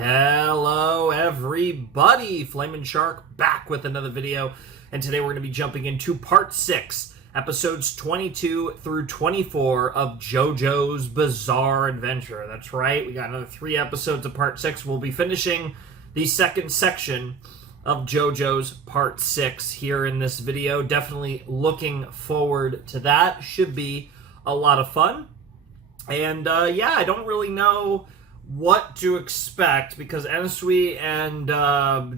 Hello everybody, Flamin' Shark back with another video, and today we're going to be jumping into part 6, episodes 22 through 24 of JoJo's Bizarre Adventure. That's right, we got another 3 episodes of part 6. We'll be finishing the second section of JoJo's part 6 here in this video. Definitely looking forward to that. Should be a lot of fun. And yeah, I don't really know what to expect because Ensui and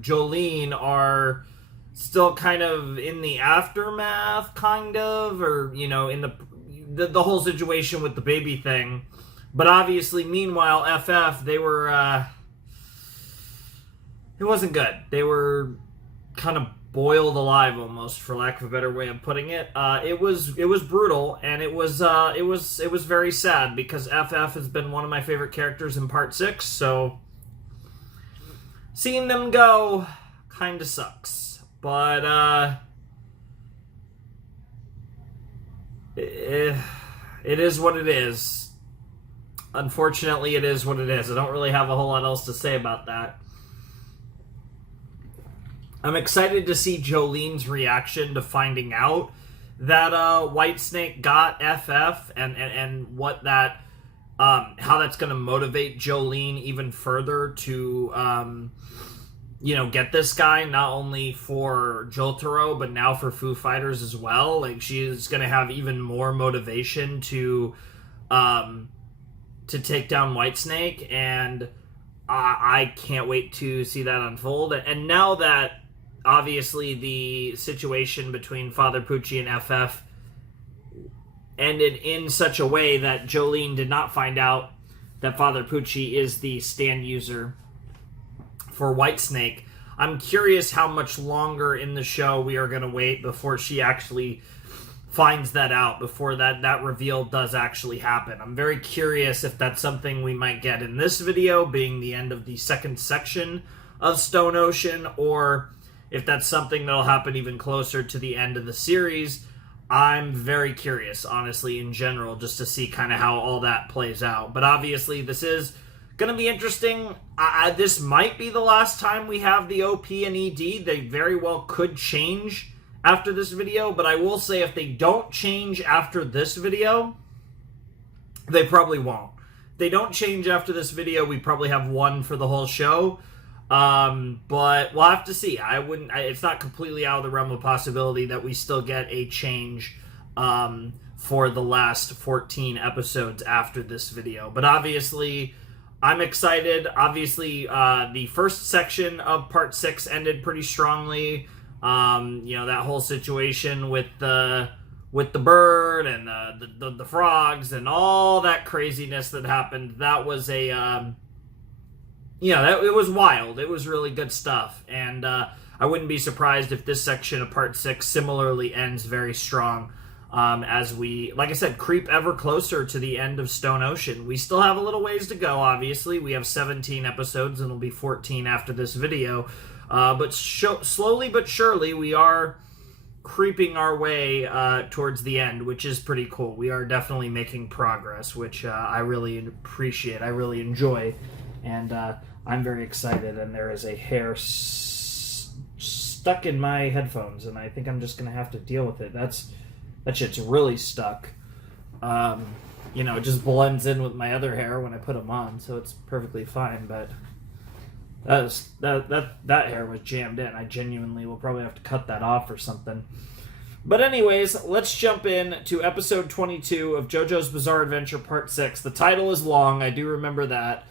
Jolene are still kind of in the aftermath, or you know, in the whole situation with the baby thing. But obviously, meanwhile, FF, they were it wasn't good. They were kind of boiled alive, almost, for lack of a better way of putting it. It was brutal, and it was very sad because FF has been one of my favorite characters in part 6. So seeing them go kind of sucks, but it is what it is. Unfortunately, it is what it is. I don't really have a whole lot else to say about that. I'm excited to see Jolene's reaction to finding out that Whitesnake got FF and what that how that's going to motivate Jolene even further to you know, get this guy, not only for Jotaro but now for Foo Fighters as well. Like, she's going to have even more motivation to take down Whitesnake, and I can't wait to see that unfold. And now that obviously the situation between Father Pucci and FF ended in such a way that Jolene did not find out that Father Pucci is the stand user for Whitesnake, I'm curious how much longer in the show we are going to wait before she actually finds that out, before that reveal does actually happen. I'm very curious if that's something we might get in this video, being the end of the second section of Stone Ocean, or if that's something that'll happen even closer to the end of the series. I'm very curious, honestly, in general, just to see kind of how all that plays out. But obviously, this is going to be interesting. This might be the last time we have the OP and ED. They very well could change after this video, but I will say if they don't change after this video, they probably won't. If they don't change after this video, we probably have one for the whole show. But we'll have to see. It's not completely out of the realm of possibility that we still get a change for the last 14 episodes after this video. But obviously, I'm excited. Obviously, the first section of part 6 ended pretty strongly. You know, that whole situation with the bird and the frogs and all that craziness that happened. That was a yeah, it was wild. It was really good stuff. And I wouldn't be surprised if this section of part 6 similarly ends very strong as we, like I said, creep ever closer to the end of Stone Ocean. We still have a little ways to go, obviously. We have 17 episodes, and it'll be 14 after this video. But slowly but surely, we are creeping our way towards the end, which is pretty cool. We are definitely making progress, which I really appreciate. I really enjoy. And I'm very excited, and there is a hair stuck in my headphones, and I think I'm just going to have to deal with it. That shit's really stuck. You know, it just blends in with my other hair when I put them on, so it's perfectly fine, but that hair was jammed in. I genuinely will probably have to cut that off or something. But anyways, let's jump in to episode 22 of JoJo's Bizarre Adventure Part 6. The title is long, I do remember that.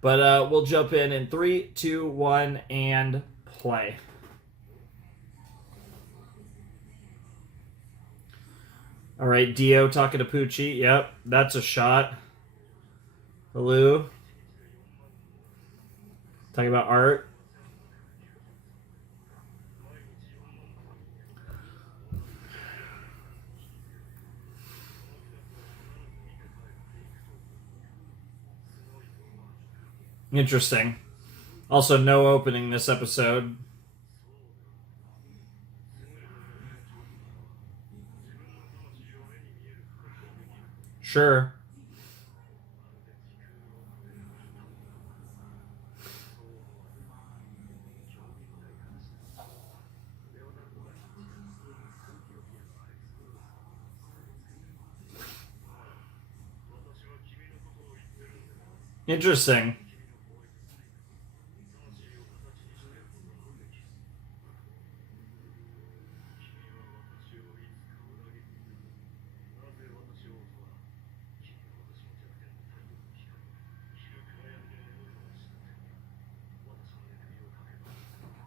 But we'll jump in 3, 2, 1, and play. All right, Dio talking to Pucci. Yep, that's a shot. Hello. Talking about art. Interesting. Also, no opening this episode. Sure. Interesting.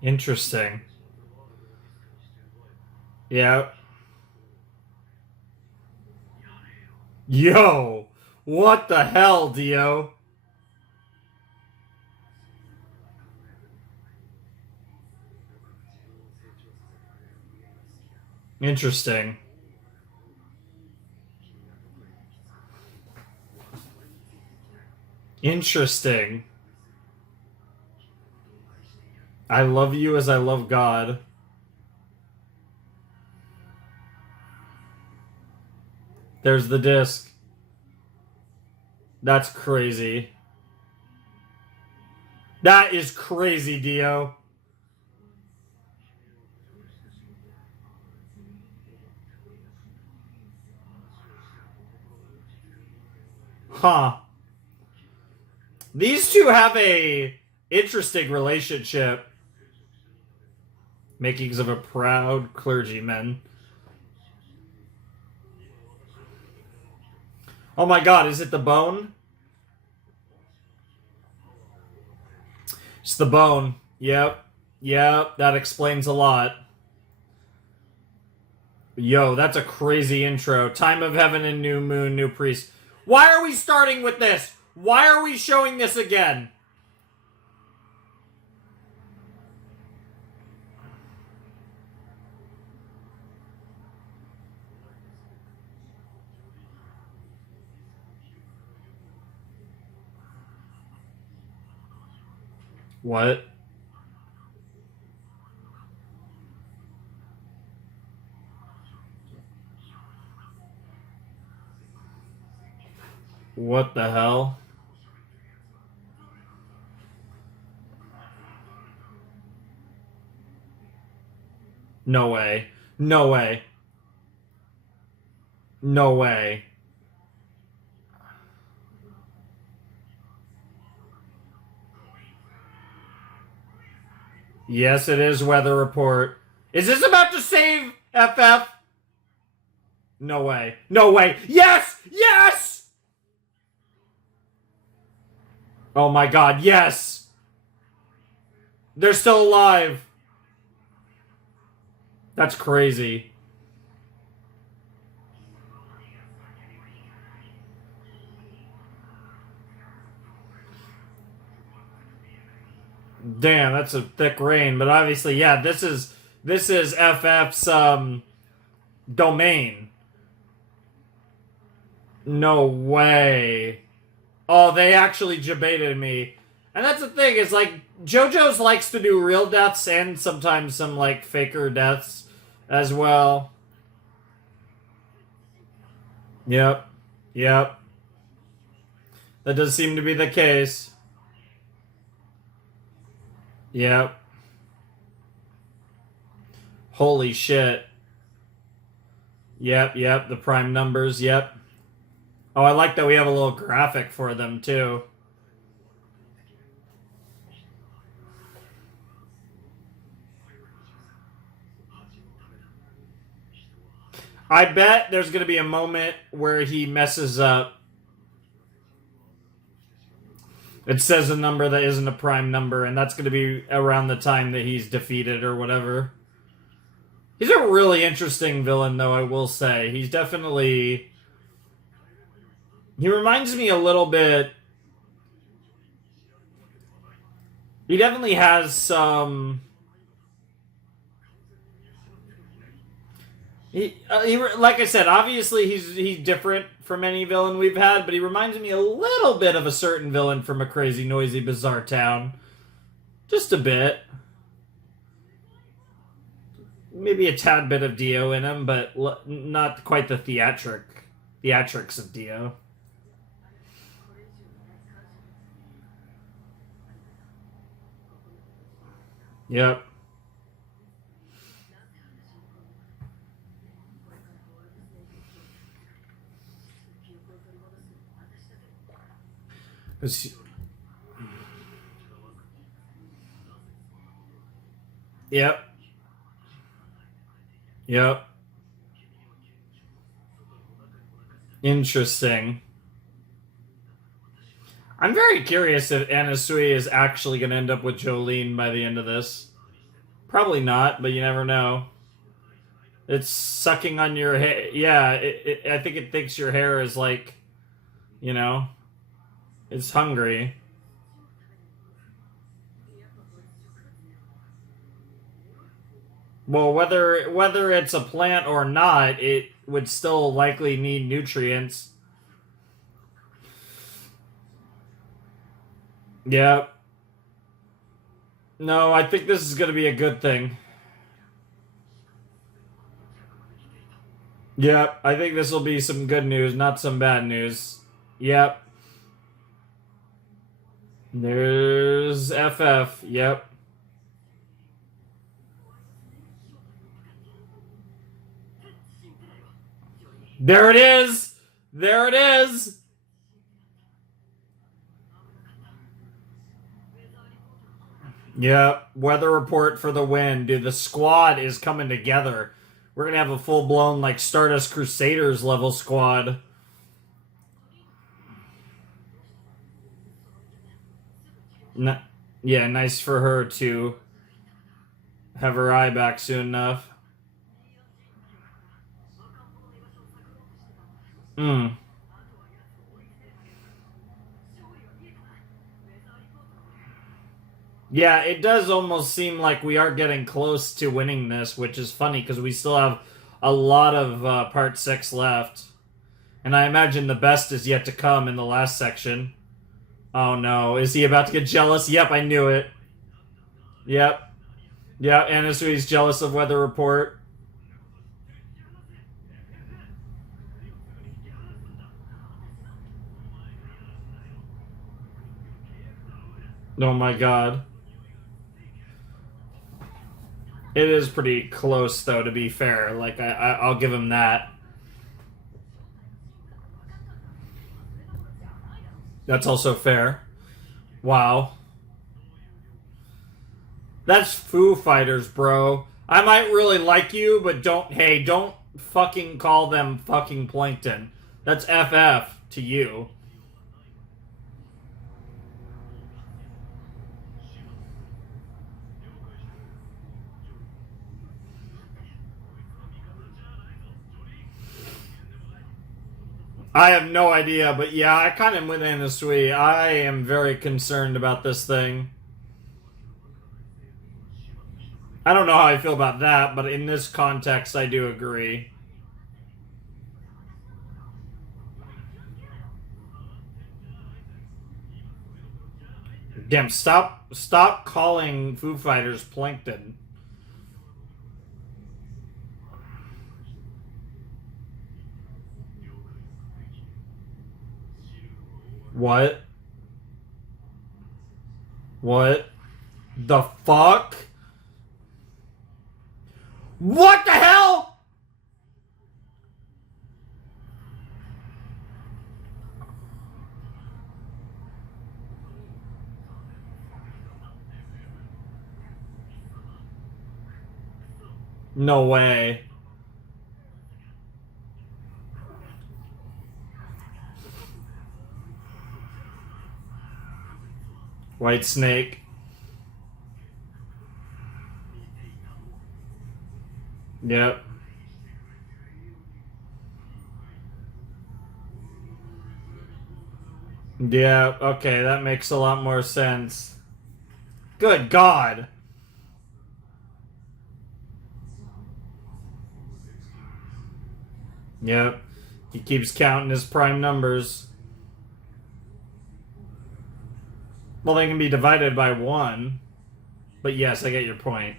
Interesting. Yeah. Yo! What the hell, Dio? Interesting. Interesting. I love you as I love God. There's the disc. That's crazy. That is crazy, Dio. Huh. These two have a interesting relationship. Makings of a proud clergyman. Oh my god, is it the bone? It's the bone. Yep. Yep, that explains a lot. Yo, that's a crazy intro. Time of heaven and new moon, new priest. Why are we starting with this? Why are we showing this again? What? What the hell? No way. No way. No way. Yes, it is weather report. Is this about to save FF? No way. No way. Yes! Yes! Oh my god, yes! They're still alive. That's crazy. Damn, that's a thick rain. But obviously, yeah, this is FF's domain. No way. Oh, they actually debated me. And that's the thing, is like JoJo's likes to do real deaths and sometimes some like faker deaths as well. Yep. Yep. That does seem to be the case. Yep. Holy shit. Yep, yep, the prime numbers, yep. Oh, I like that we have a little graphic for them, too. I bet there's going to be a moment where he messes up. It says a number that isn't a prime number, and that's going to be around the time that he's defeated or whatever. He's a really interesting villain, though, I will say. He's definitely... He reminds me a little bit... He definitely has some... like I said, obviously he's different from any villain we've had, but he reminds me a little bit of a certain villain from A Crazy Noisy Bizarre Town. Just a bit. Maybe a tad bit of Dio in him, but not quite the theatrics of Dio. Yep. Yep. Yep. Interesting. I'm very curious if Anasui is actually going to end up with Jolene by the end of this. Probably not, but you never know. It's sucking on your hair. Yeah, I think it thinks your hair is like, you know, it's hungry. Well, whether it's a plant or not, it would still likely need nutrients. Yeah. No, I think this is going to be a good thing. Yep, I think this will be some good news, not some bad news. Yep. There's FF. Yep. There it is! There it is! Yep. Weather report for the win. Dude, the squad is coming together. We're gonna have a full-blown, like, Stardust Crusaders level squad. Yeah, nice for her to have her eye back soon enough. Hmm. Yeah, it does almost seem like we are getting close to winning this, which is funny because we still have a lot of Part 6 left. And I imagine the best is yet to come in the last section. Oh no, is he about to get jealous? Yep, I knew it. Yep. Yeah, Anasui's jealous of Weather Report. Oh my god. It is pretty close, though, to be fair. Like, I'll give him that. That's also fair. Wow. That's Foo Fighters, bro. I might really like you, but don't fucking call them fucking Plankton. That's FF to you. I have no idea, but yeah, I kind of am with Anasui. I am very concerned about this thing. I don't know how I feel about that, but in this context, I do agree. Damn, stop calling Foo Fighters Plankton. What? What? The fuck? What the hell? No way. White Snake. Yep. Yeah, okay, that makes a lot more sense. Good God. Yep. He keeps counting his prime numbers. Well, they can be divided by 1. But yes, I get your point.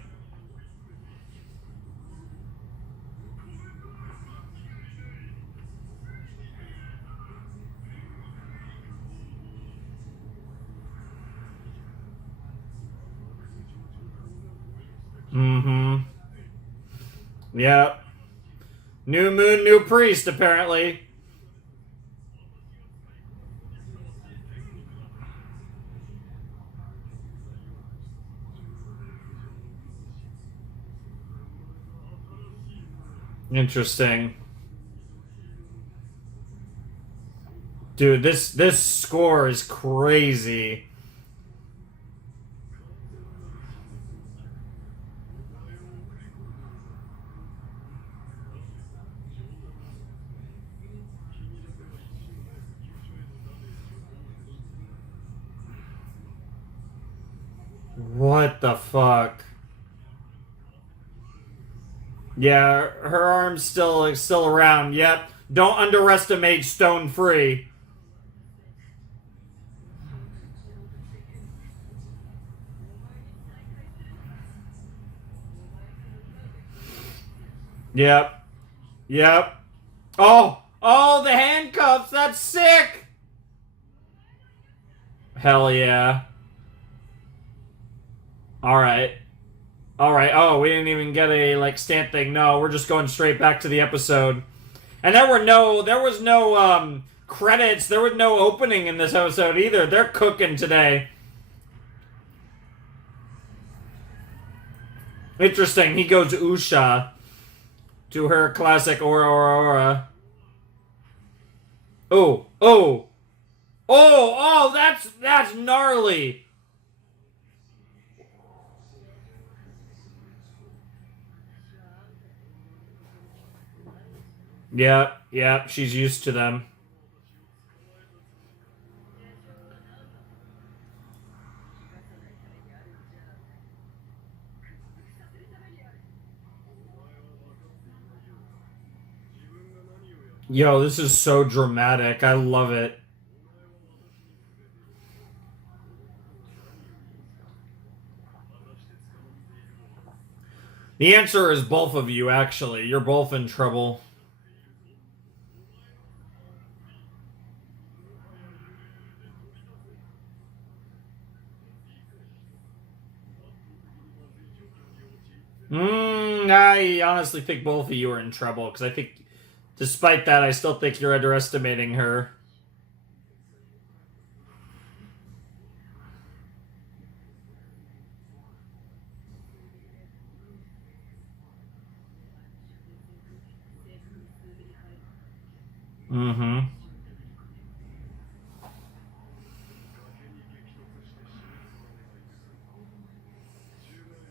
Mm-hmm. Yep. New moon, new priest, apparently. Interesting. Dude, this score is crazy. What the fuck? Yeah, her arm's still around. Yep. Don't underestimate Stone Free. Yep. Yep. Oh, the handcuffs. That's sick. Hell yeah. All right. All right. Oh, we didn't even get a like stamp thing. No, we're just going straight back to the episode. And there was no credits. There was no opening in this episode either. They're cooking today. Interesting. He goes Usha to her classic Aura Aura Aura. Oh. That's gnarly. Yep, she's used to them. Yo, this is so dramatic. I love it. The answer is both of you, actually. You're both in trouble. I honestly think both of you are in trouble, because I think, despite that, I still think you're underestimating her. Mm-hmm.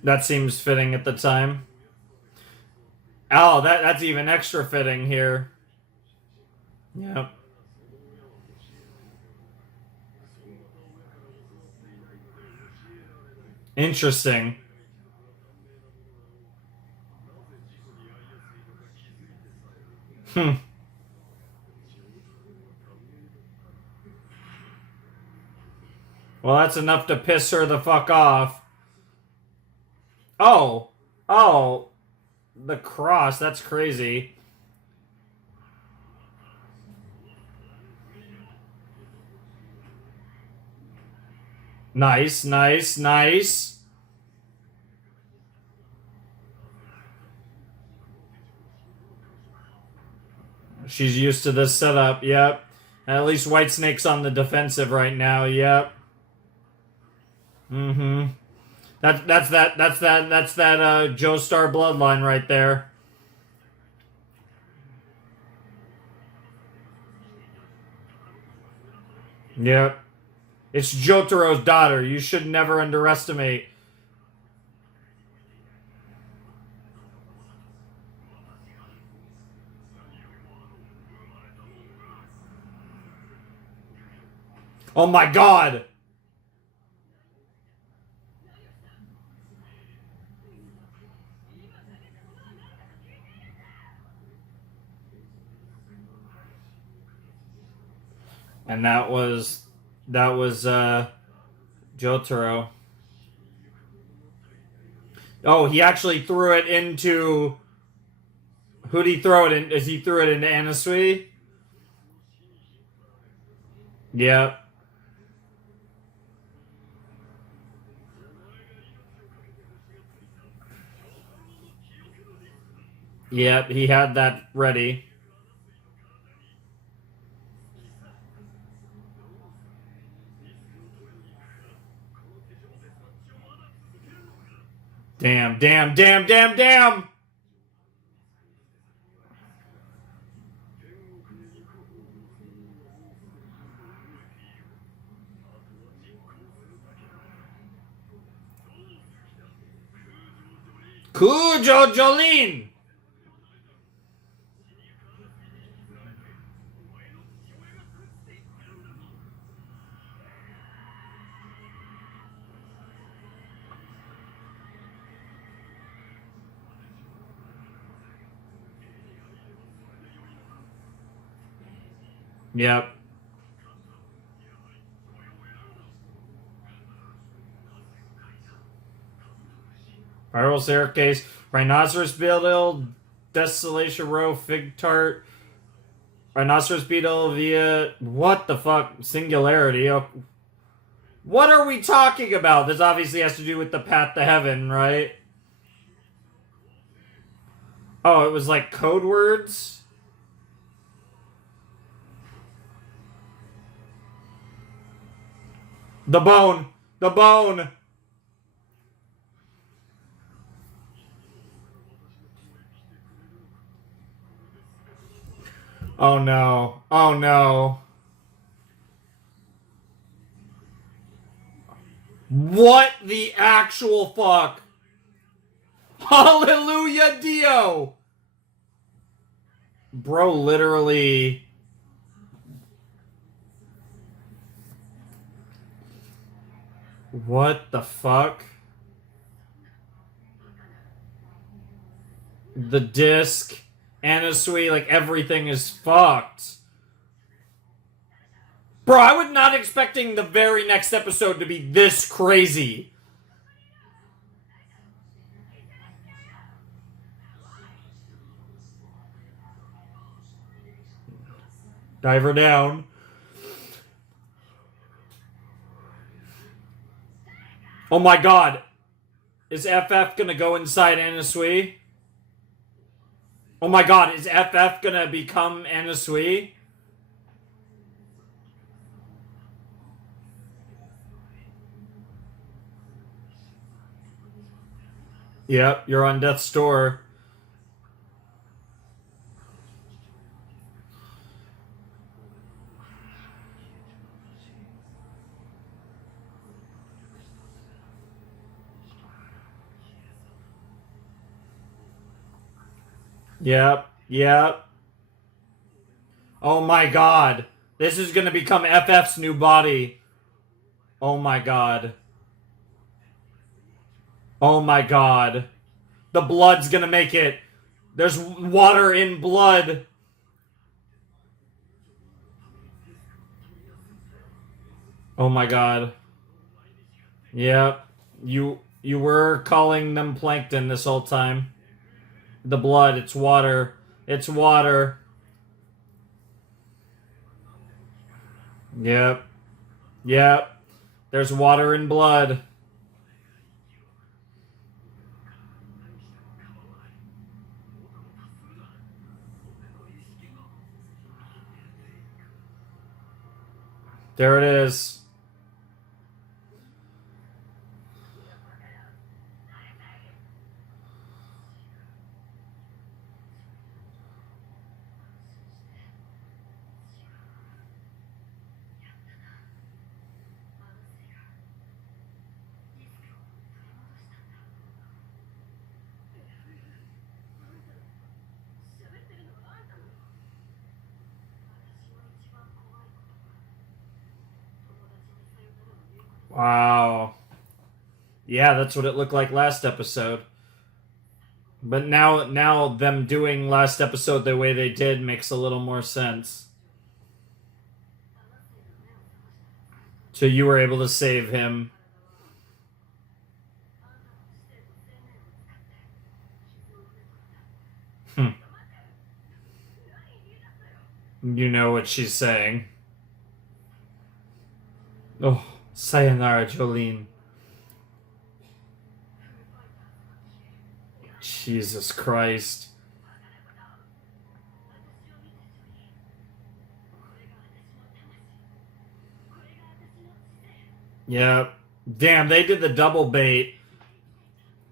That seems fitting at the time. Oh, that's even extra fitting here. Yep. Interesting. Hmm. Well, that's enough to piss her the fuck off. Oh. Oh. The cross. That's crazy. Nice. She's used to this setup. Yep. At least Whitesnake's on the defensive right now. Yep. Mm-hmm. That's that Joestar bloodline right there. Yep. It's Jotaro's daughter. You should never underestimate. Oh my god! And that was Jotaro. Oh, he actually threw it into. Who'd he throw it in? Is he threw it into Anasui? Yep. Yep, he had that ready. Damn. Kujo Jolene! Yep. Spiral Staircase, Rhinoceros Beetle, Desolation Row, Fig Tart, Rhinoceros Beetle via... What the fuck? Singularity. Oh. What are we talking about? This obviously has to do with the path to heaven, right? Oh, it was like code words? The bone! The bone! Oh no. Oh no. What the actual fuck? Hallelujah Dio! Bro literally... What the fuck? The disc, Anasui, like everything is fucked. Bro, I was not expecting the very next episode to be this crazy. Dive her down. Oh my god. Is FF gonna go inside Anasui? Oh my god, is FF gonna become Anasui? Yep, you're on death's door. Yep, yep. Oh my god. This is gonna become FF's new body. Oh my god. Oh my god. The blood's gonna make it. There's water in blood. Oh my god. Yep. You were calling them plankton this whole time. The blood, it's water. It's water. Yep. Yep. There's water in blood. There it is. Wow. Yeah, that's what it looked like last episode. But now them doing last episode the way they did makes a little more sense. So you were able to save him. You know what she's saying. Oh, sayonara, Jolene. Jesus Christ. Yep. Damn, they did the double bait.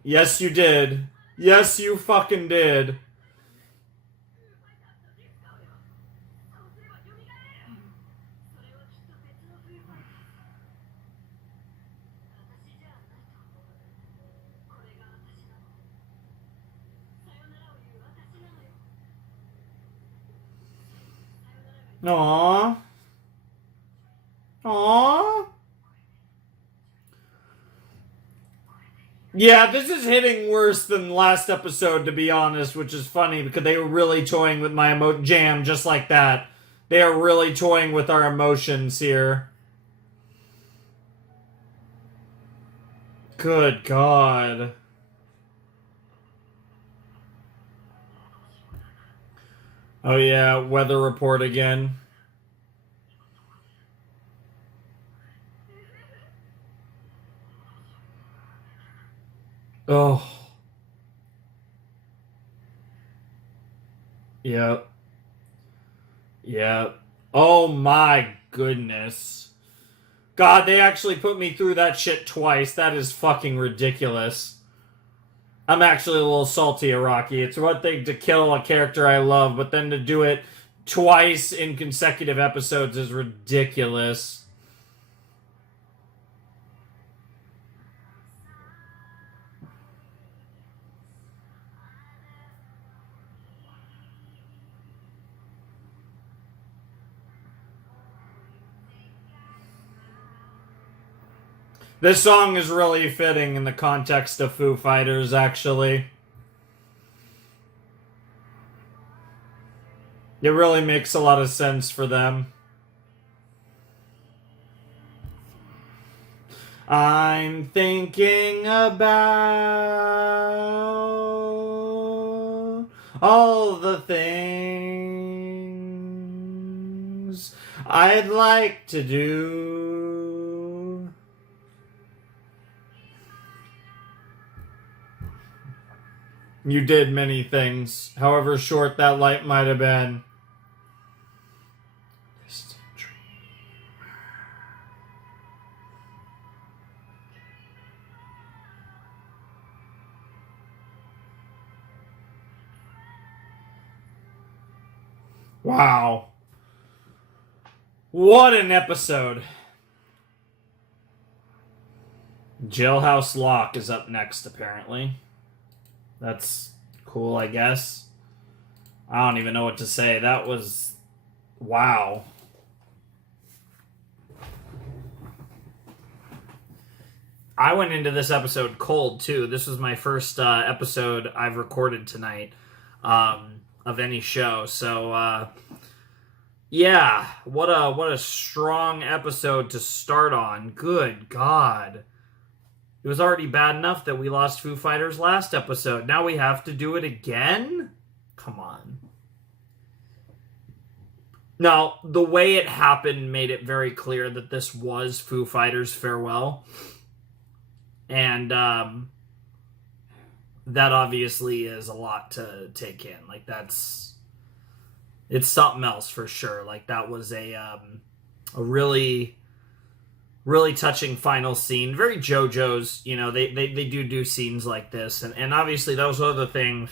Yes, you did. Yes, you fucking did. Aww. Aww. Yeah, this is hitting worse than last episode, to be honest, which is funny because they were really toying with my jam just like that. They are really toying with our emotions here. Good God. Oh yeah, weather report again. Oh. Yep. Yep. Oh my goodness. God, they actually put me through that shit twice. That is fucking ridiculous. I'm actually a little salty at Rocky. It's one thing to kill a character I love, but then to do it twice in consecutive episodes is ridiculous. This song is really fitting in the context of Foo Fighters, actually. It really makes a lot of sense for them. I'm thinking about all the things I'd like to do. You did many things, however short that light might have been. Wow. What an episode. Jailhouse Lock is up next, apparently. That's cool, I guess. I don't even know what to say. That was... wow. I went into this episode cold, too. This was my first episode I've recorded tonight of any show. So, yeah. What a strong episode to start on. Good God. It was already bad enough that we lost Foo Fighters last episode. Now we have to do it again? Come on. Now, the way it happened made it very clear that this was Foo Fighters' farewell. And that obviously is a lot to take in. Like, it's something else for sure. Like, that was a really... really touching final scene. Very JoJo's, you know, they do scenes like this. And obviously that was one of the things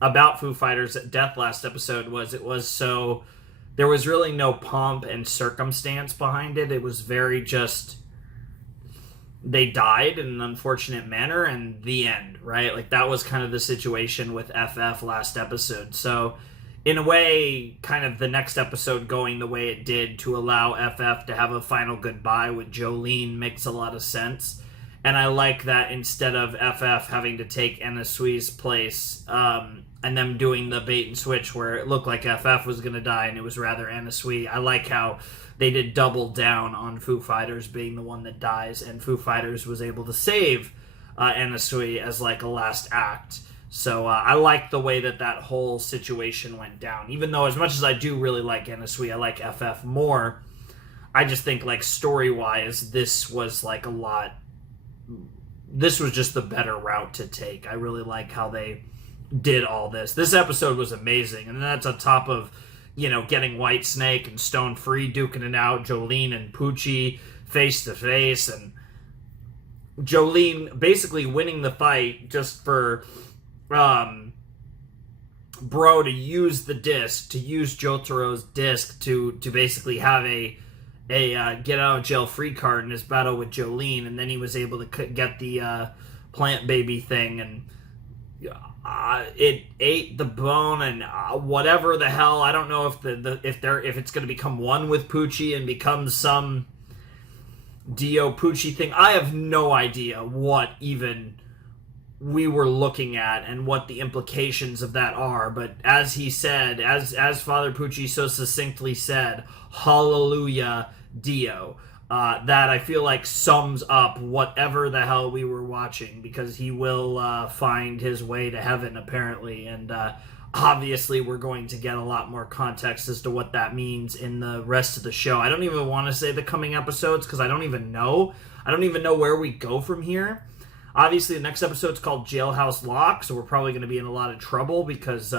about Foo Fighters at Death last episode was it was so... there was really no pomp and circumstance behind it. It was very just... they died in an unfortunate manner and the end, right? Like that was kind of the situation with FF last episode. So... in a way, kind of the next episode going the way it did to allow FF to have a final goodbye with Jolene makes a lot of sense. And I like that instead of FF having to take Anasui's place and them doing the bait and switch where it looked like FF was going to die and it was rather Anasui. I like how they did double down on Foo Fighters being the one that dies, and Foo Fighters was able to save Anasui as like a last act. So I like the way that whole situation went down. Even though as much as I do really like Anasui, I like FF more. I just think like story-wise, this was like a lot... this was just the better route to take. I really like how they did all this. This episode was amazing. And that's on top of, you know, getting White Snake and Stone Free duking it out, Jolene and Poochie face to face, and Jolene basically winning the fight just for... Bro to use the disc, to use Jotaro's disc to basically have a get out of jail free card in his battle with Jolene, and then he was able to get the plant baby thing, and it ate the bone, and whatever the hell. I don't know if if it's going to become one with Poochie and become some Dio Poochie thing. I have no idea what even we were looking at and what the implications of that are. But as he said, as Father Poochie so succinctly said, hallelujah, Dio. That I feel like sums up whatever the hell we were watching, because he will find his way to heaven, apparently. And obviously we're going to get a lot more context as to what that means in the rest of the show. I don't even want to say the coming episodes, because I don't even know. I don't even know where we go from here. Obviously, the next episode's called Jailhouse Lock, so we're probably going to be in a lot of trouble, because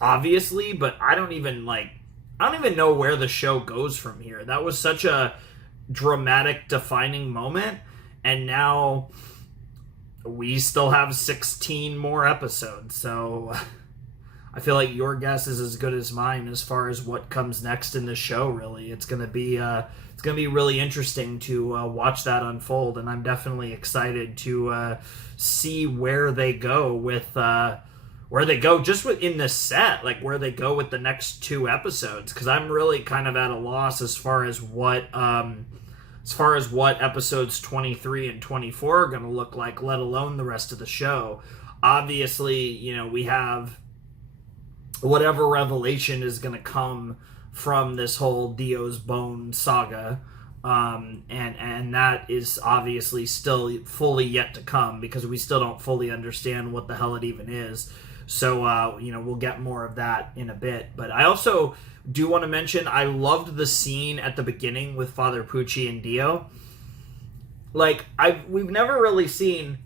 obviously, but I don't even know where the show goes from here. That was such a dramatic, defining moment, and now we still have 16 more episodes, so I feel like your guess is as good as mine as far as what comes next in the show. Really, it's gonna be really interesting to watch that unfold, and I'm definitely excited to see where they go with just within the set, like where they go with the next 2 episodes, because I'm really kind of at a loss as far as what episodes 23 and 24 are going to look like, let alone the rest of the show. Obviously, we have whatever revelation is going to come from this whole Dio's Bone saga, and that is obviously still fully yet to come, because we still don't fully understand what the hell it even is. So, we'll get more of that in a bit. But I also do want to mention, I loved the scene at the beginning with Father Poochie and Dio. Like, we've never really seen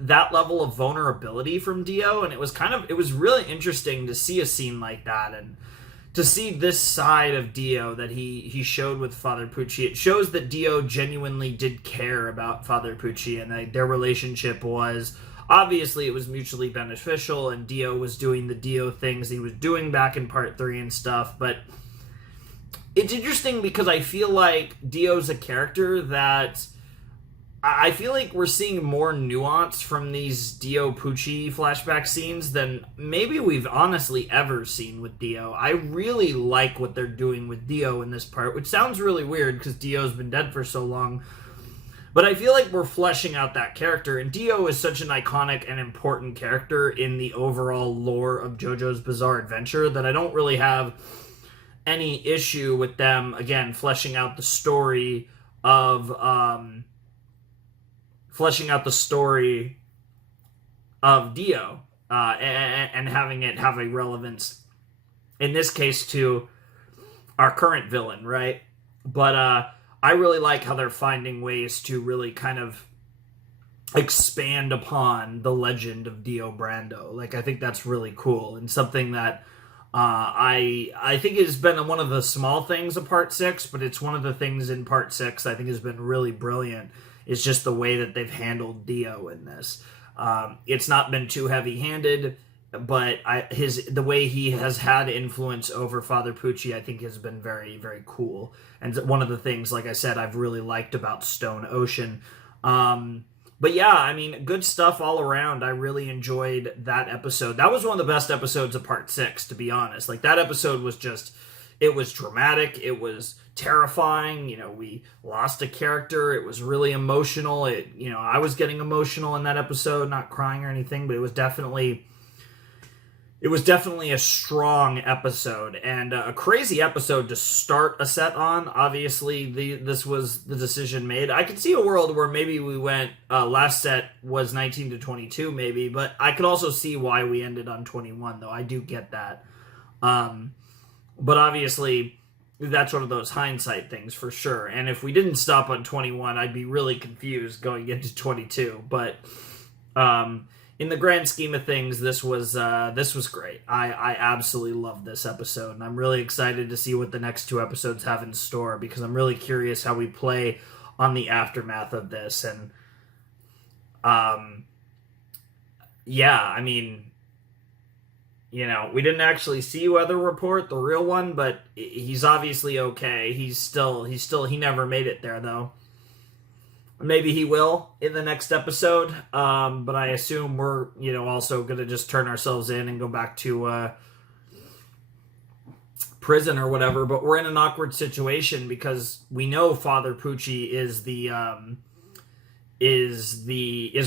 that level of vulnerability from Dio, and it was really interesting to see a scene like that, and to see this side of Dio that he showed with Father Poochie. It shows that Dio genuinely did care about Father Poochie, and their relationship was, obviously, it was mutually beneficial, and Dio was doing the Dio things he was doing back in part 3 and stuff. But it's interesting, because I feel like Dio's a character that I feel like we're seeing more nuance from these Dio Poochie flashback scenes than maybe we've honestly ever seen with Dio. I really like what they're doing with Dio in this part, which sounds really weird because Dio's been dead for so long. But I feel like we're fleshing out that character, and Dio is such an iconic and important character in the overall lore of JoJo's Bizarre Adventure that I don't really have any issue with them, again, fleshing out the story of Dio, and having it have a relevance, in this case, to our current villain, right? But I really like how they're finding ways to really kind of expand upon the legend of Dio Brando. Like, I think that's really cool, and something that I think has been one of the small things of Part 6, but it's one of the things in Part 6 I think has been really brilliant, is just the way that they've handled Dio in this. It's not been too heavy-handed, but the way he has had influence over Father Poochie, I think, has been very, very cool. And one of the things, like I said, I've really liked about Stone Ocean. But yeah, I mean, good stuff all around. I really enjoyed that episode. That was one of the best episodes of Part 6, to be honest. Like, that episode was just, it was dramatic. It was terrifying. We lost a character. It was really emotional. I was getting emotional in that episode, not crying or anything, but it was definitely a strong episode, and a crazy episode to start a set on. Obviously, this was the decision made. I could see a world where maybe we went, last set was 19 to 22 maybe, but I could also see why we ended on 21, though. I do get that. But obviously, that's one of those hindsight things for sure. And if we didn't stop on 21, I'd be really confused going into 22. But in the grand scheme of things, this was great. I absolutely loved this episode, and I'm really excited to see what the next 2 episodes have in store, because I'm really curious how we play on the aftermath of this. And yeah, I mean, we didn't actually see Weather Report, the real one, but he's obviously okay. He never made it there, though. Maybe he will in the next episode, but I assume we're also gonna just turn ourselves in and go back to prison or whatever. But we're in an awkward situation because we know Father Pucci is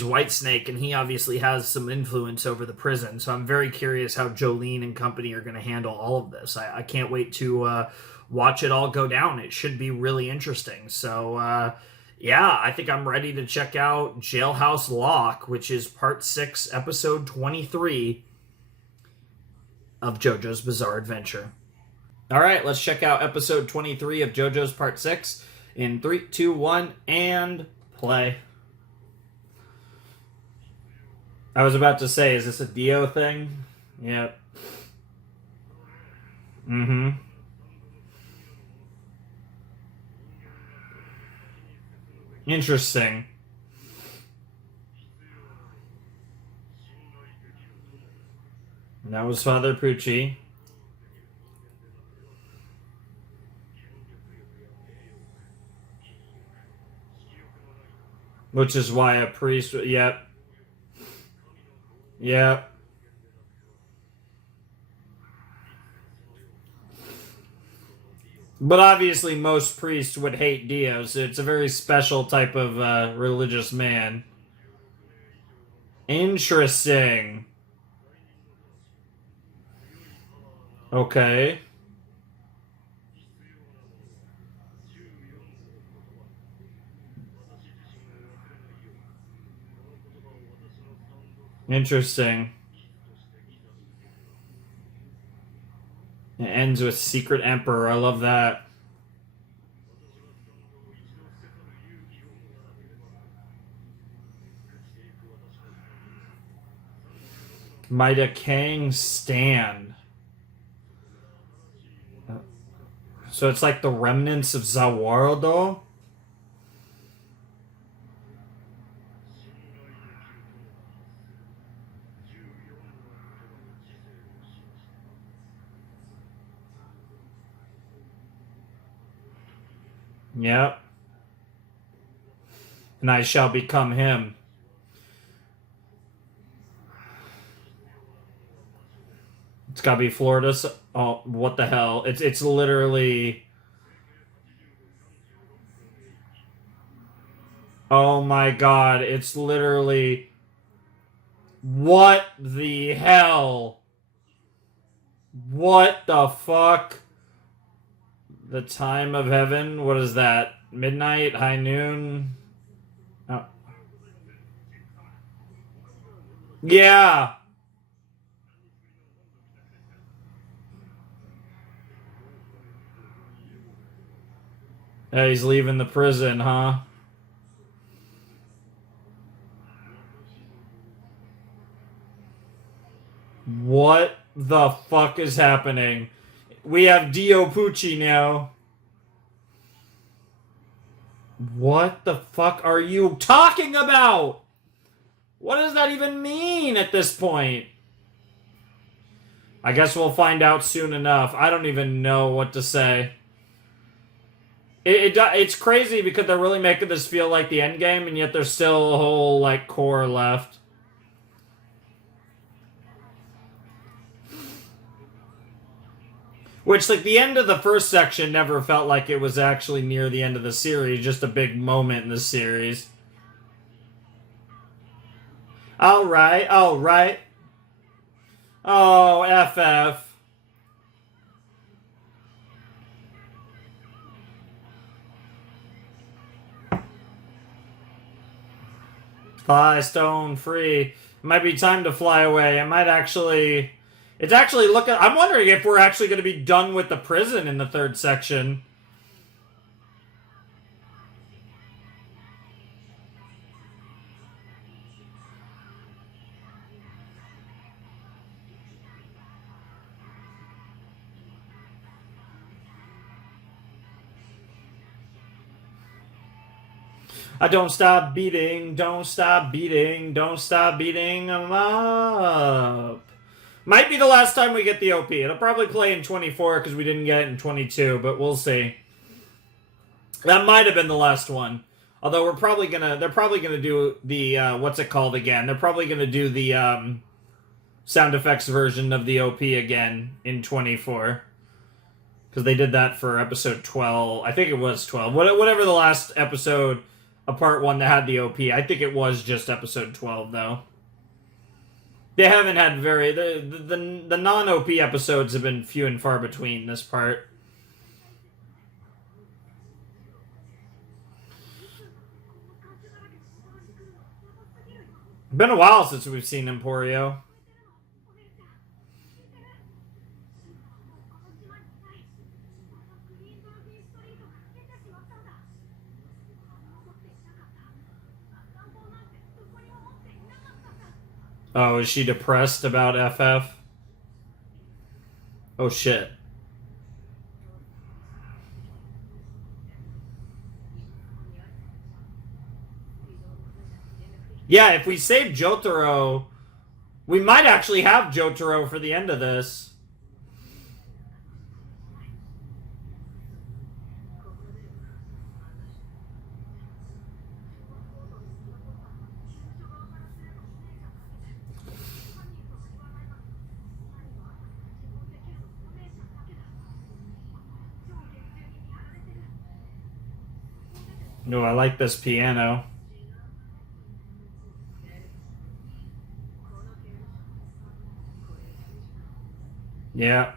Whitesnake, and he obviously has some influence over the prison. So I'm very curious how Jolene and company are going to handle all of this. I can't wait to watch it all go down. It should be really interesting. So yeah, I think I'm ready to check out Jailhouse Lock, which is part 6, episode 23 of JoJo's Bizarre Adventure. All right, let's check out episode 23 of JoJo's part 6 in 3, 2, 1, and play. I was about to say, is this a Dio thing? Yep. Mm-hmm. Interesting. And that was Father Pucci. Which is why a priest... Yep. Yep. But obviously most priests would hate Dio, so it's a very special type of religious man. Interesting. Okay. Interesting. It ends with Secret Emperor. I love that. Maida Kang stand. So it's like the remnants of Zawardo? Yep. And I shall become him. It's gotta be Florida. Oh, what the hell? It's literally... Oh my god, it's literally... What the hell? What the fuck? The time of heaven? What is that? Midnight? High noon? Oh. Yeah! Yeah, he's leaving the prison, huh? What the fuck is happening? We have Dio Pucci now. What the fuck are you talking about? What does that even mean at this point? I guess we'll find out soon enough. I don't even know what to say. It's crazy because they're really making this feel like the end game, and yet there's still a whole, like, core left. Which, like, the end of the first section never felt like it was actually near the end of the series, just a big moment in the series. Alright, alright. Oh, FF. Fly stone free. It might be time to fly away. It might actually... It's actually looking... I'm wondering if we're actually going to be done with the prison in the third section. I don't stop beating, don't stop beating, don't stop beating them up. Might be the last time we get the OP. It'll probably play in 24 because we didn't get it in 22, but we'll see. That might have been the last one. Although they're probably gonna do the what's it called again? They're probably gonna do the sound effects version of the OP again in 24, because they did that for episode 12. I think it was 12. Whatever the last episode, a part 1 that had the OP. I think it was just episode 12 though. They haven't had the non-OP episodes have been few and far between this part. Been a while since we've seen Emporio. Oh, is she depressed about FF? Oh shit. Yeah, if we save Jotaro, we might actually have Jotaro for the end of this. No, I like this piano. Yeah.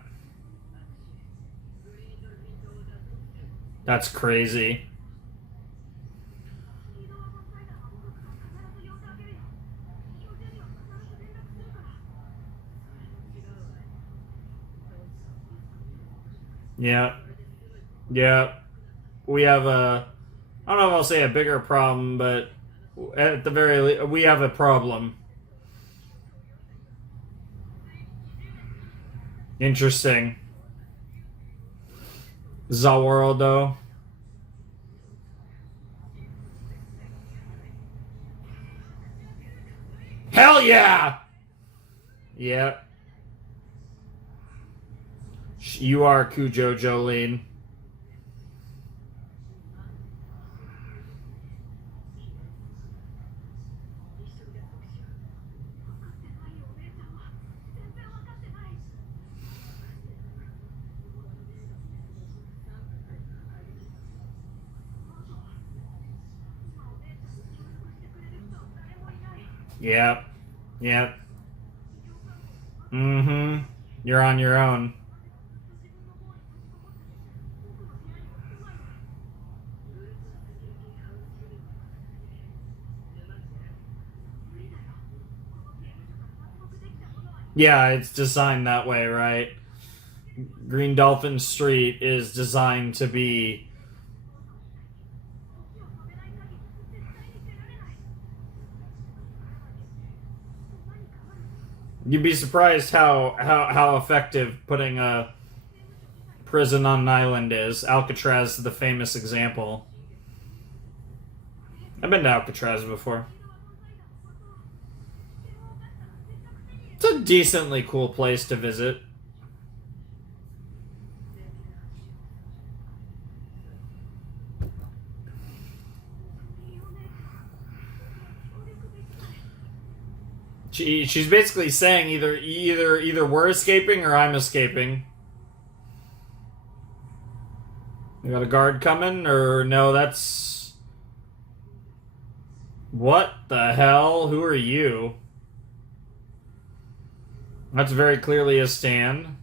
That's crazy. Yeah. Yeah. We have I don't know if I'll say a bigger problem, but at the very least, we have a problem. Interesting. Zaworld. Hell yeah! Yeah. You are Kujo Jolene. Yep. Yep. Mm-hmm. You're on your own. Yeah, it's designed that way, right? Green Dolphin Street is designed to be... You'd be surprised how effective putting a prison on an island is. Alcatraz is the famous example. I've been to Alcatraz before. It's a decently cool place to visit. She's basically saying either we're escaping or I'm escaping. We got a guard coming, or no? That's what the hell? Who are you? That's very clearly a stand.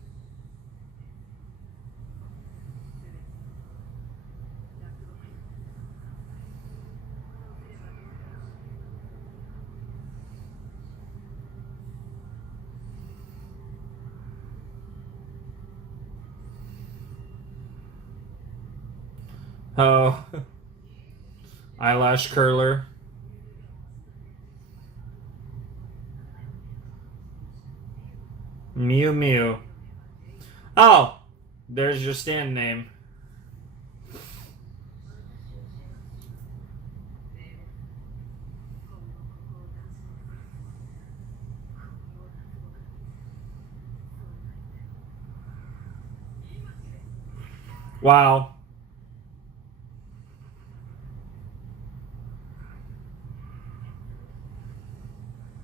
Oh. Eyelash curler. Mew Mew. Oh! There's your stand name. Wow.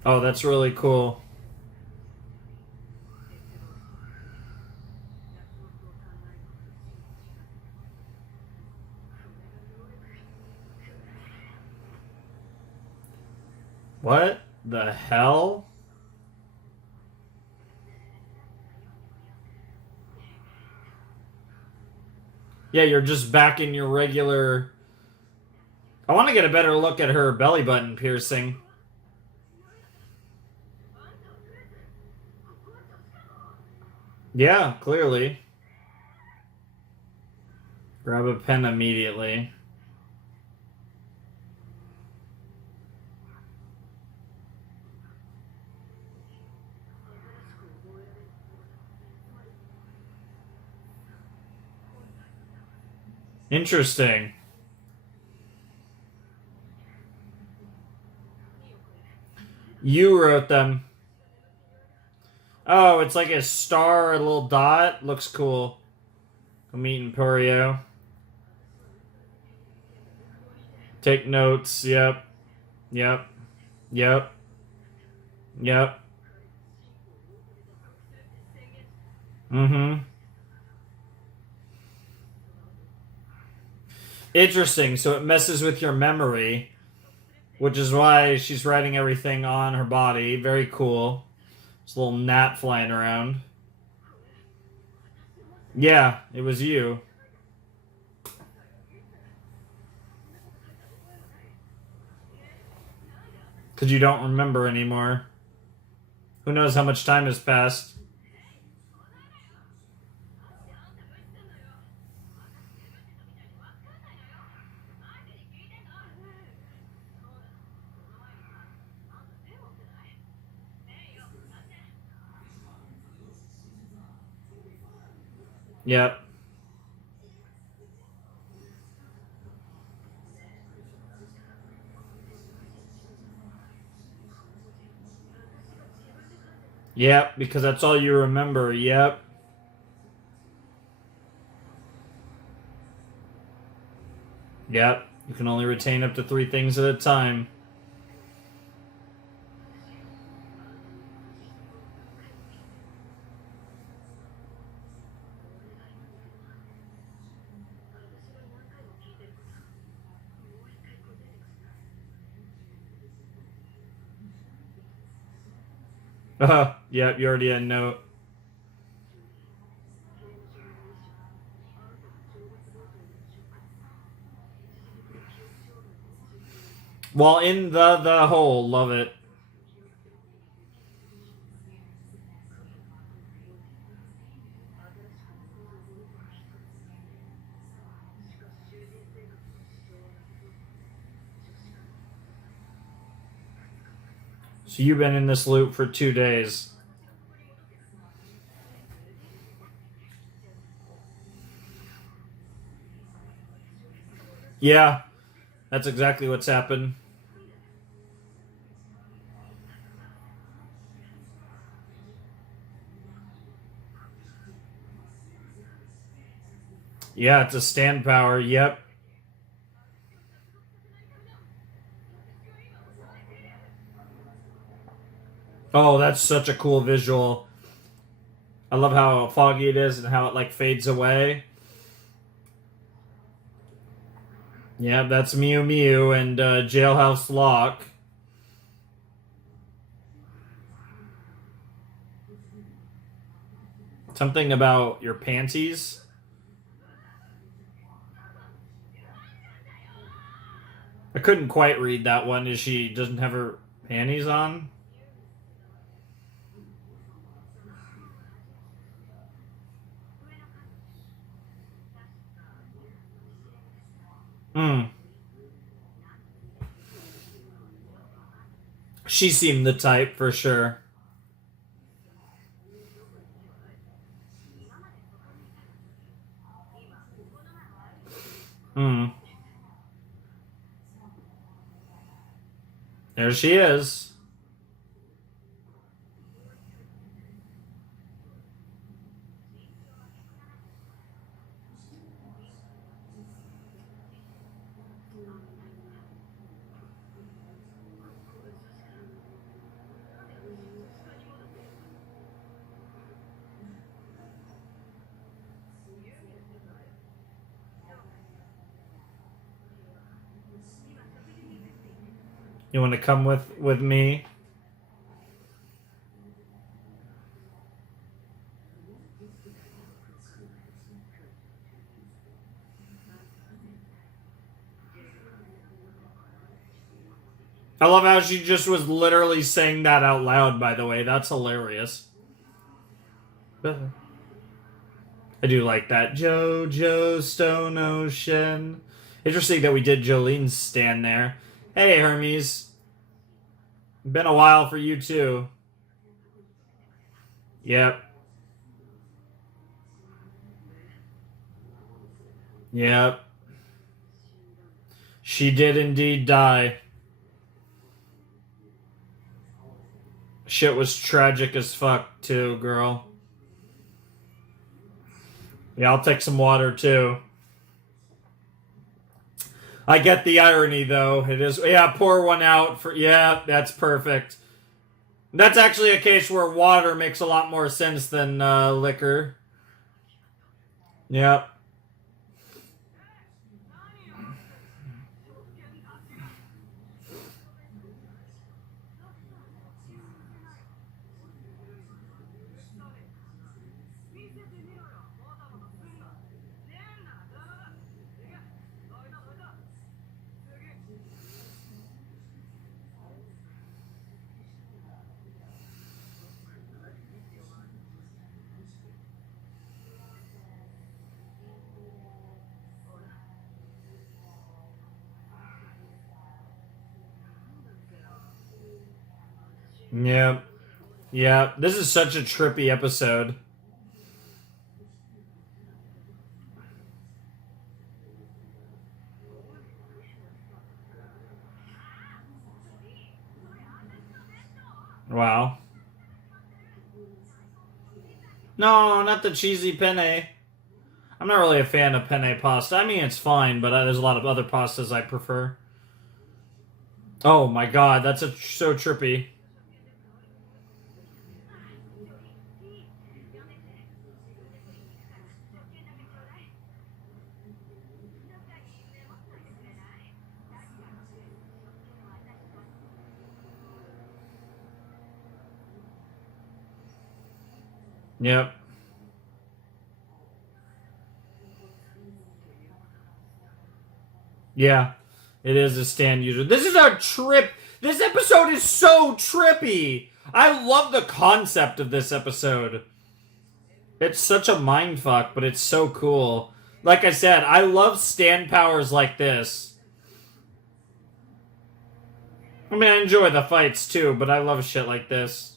Oh, that's really cool. What the hell? Yeah, you're just back in your regular. I want to get a better look at her belly button piercing. Yeah, clearly. Grab a pen immediately. Interesting. You wrote them. Oh, it's like a star, a little dot. Looks cool. Meet Emporio. Take notes. Yep. Yep. Yep. Yep. Mm-hmm. Interesting. So it messes with your memory, which is why she's writing everything on her body. Very cool. There's a little gnat flying around. Yeah, it was you. Because you don't remember anymore. Who knows how much time has passed? Yep. Yep, because that's all you remember. Yep. Yep. You can only retain up to 3 things at a time. Yep, you already had a note. While in the hole, love it. So you've been in this loop for 2 days. Yeah, that's exactly what's happened. Yeah, it's a stand power. Yep. Oh, that's such a cool visual. I love how foggy it is and how it like fades away. Yeah, that's Mew Mew and Jailhouse Lock. Something about your panties. I couldn't quite read that one. Is she doesn't have her panties on? Hmm. She seemed the type for sure. Hmm. There she is. You want to come with me? I love how she just was literally saying that out loud, by the way. That's hilarious. I do like that. JoJo's Stone Ocean. Interesting that we did Jolene's stand there. Hey, Hermes. Been a while for you, too. Yep. Yep. She did indeed die. Shit was tragic as fuck, too, girl. Yeah, I'll take some water, too. I get the irony, though. It is... Yeah, pour one out for... Yeah, that's perfect. That's actually a case where water makes a lot more sense than liquor. Yep. Yep. Yeah, this is such a trippy episode. Wow. No, not the cheesy penne. I'm not really a fan of penne pasta. I mean, it's fine, but there's a lot of other pastas I prefer. Oh my god, that's so trippy. Yep. Yeah, it is a stand user. This is a trip. This episode is so trippy. I love the concept of this episode. It's such a mindfuck, but it's so cool. Like I said, I love stand powers like this. I mean, I enjoy the fights too, but I love shit like this.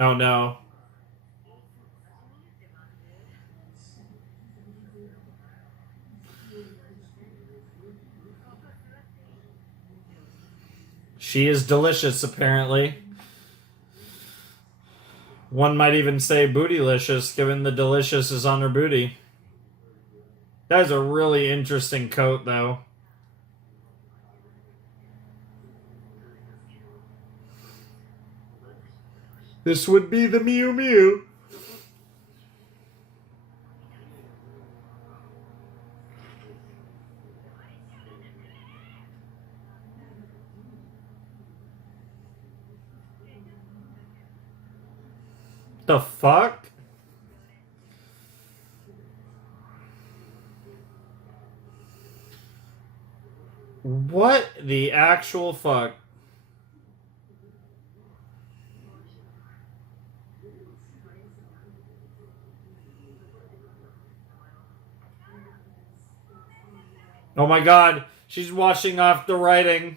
Oh no. She is delicious, apparently. One might even say bootylicious, given the delicious is on her booty. That is a really interesting coat, though. This would be the Mew Mew. The fuck? What the actual fuck? Oh my god, she's washing off the writing.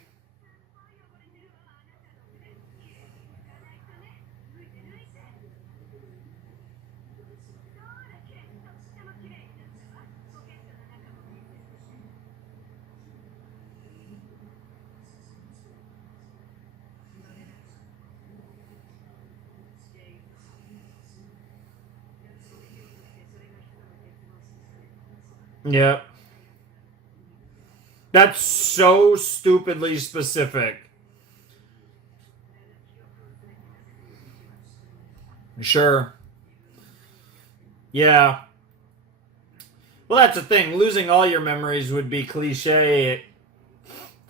Yep. That's so stupidly specific. Sure. Yeah. Well, that's the thing. Losing all your memories would be cliche.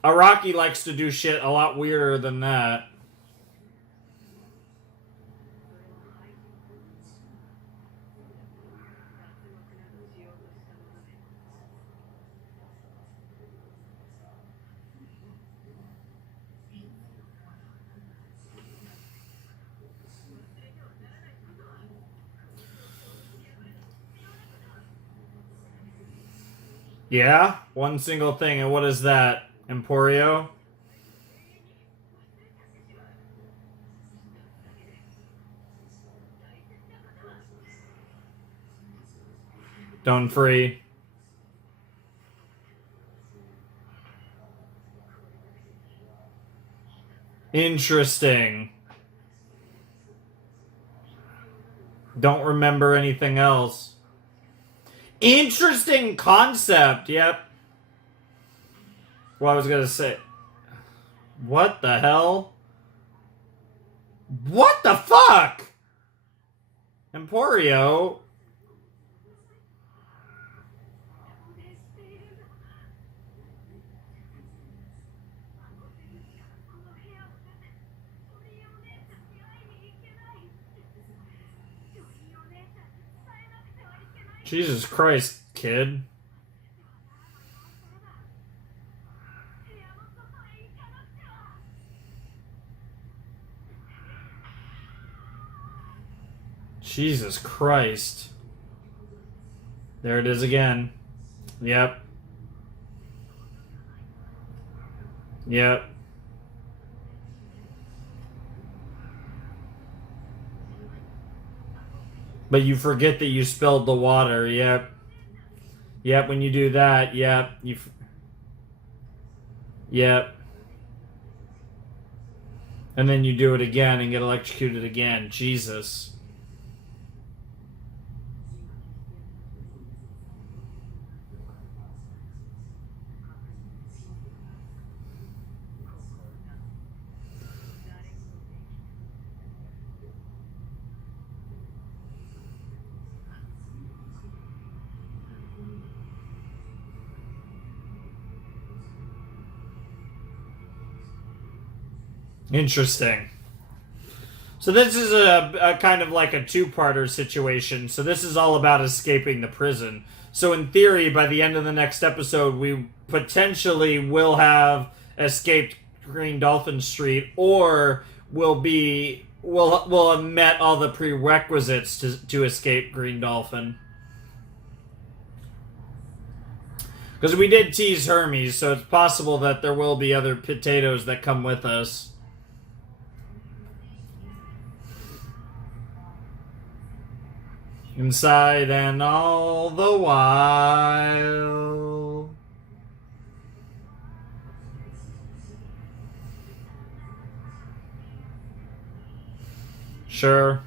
Araki likes to do shit a lot weirder than that. Yeah? One single thing. And what is that? Emporio? Don't free. Interesting. Don't remember anything else. Interesting concept, yep. Well, I was gonna say... What the hell? What the fuck? Emporio? Jesus Christ, kid. Jesus Christ. There it is again. Yep. Yep. But you forget that you spilled the water. Yep. Yep, when you do that, yep. Yep. And then you do it again and get electrocuted again. Jesus. Interesting. So this is a kind of like a two-parter situation. So this is all about escaping the prison. So in theory, by the end of the next episode, we potentially will have escaped Green Dolphin Street, or we'll have met all the prerequisites to escape Green Dolphin. Because we did tease Hermes, so it's possible that there will be other potatoes that come with us. Inside and all the while. Sure.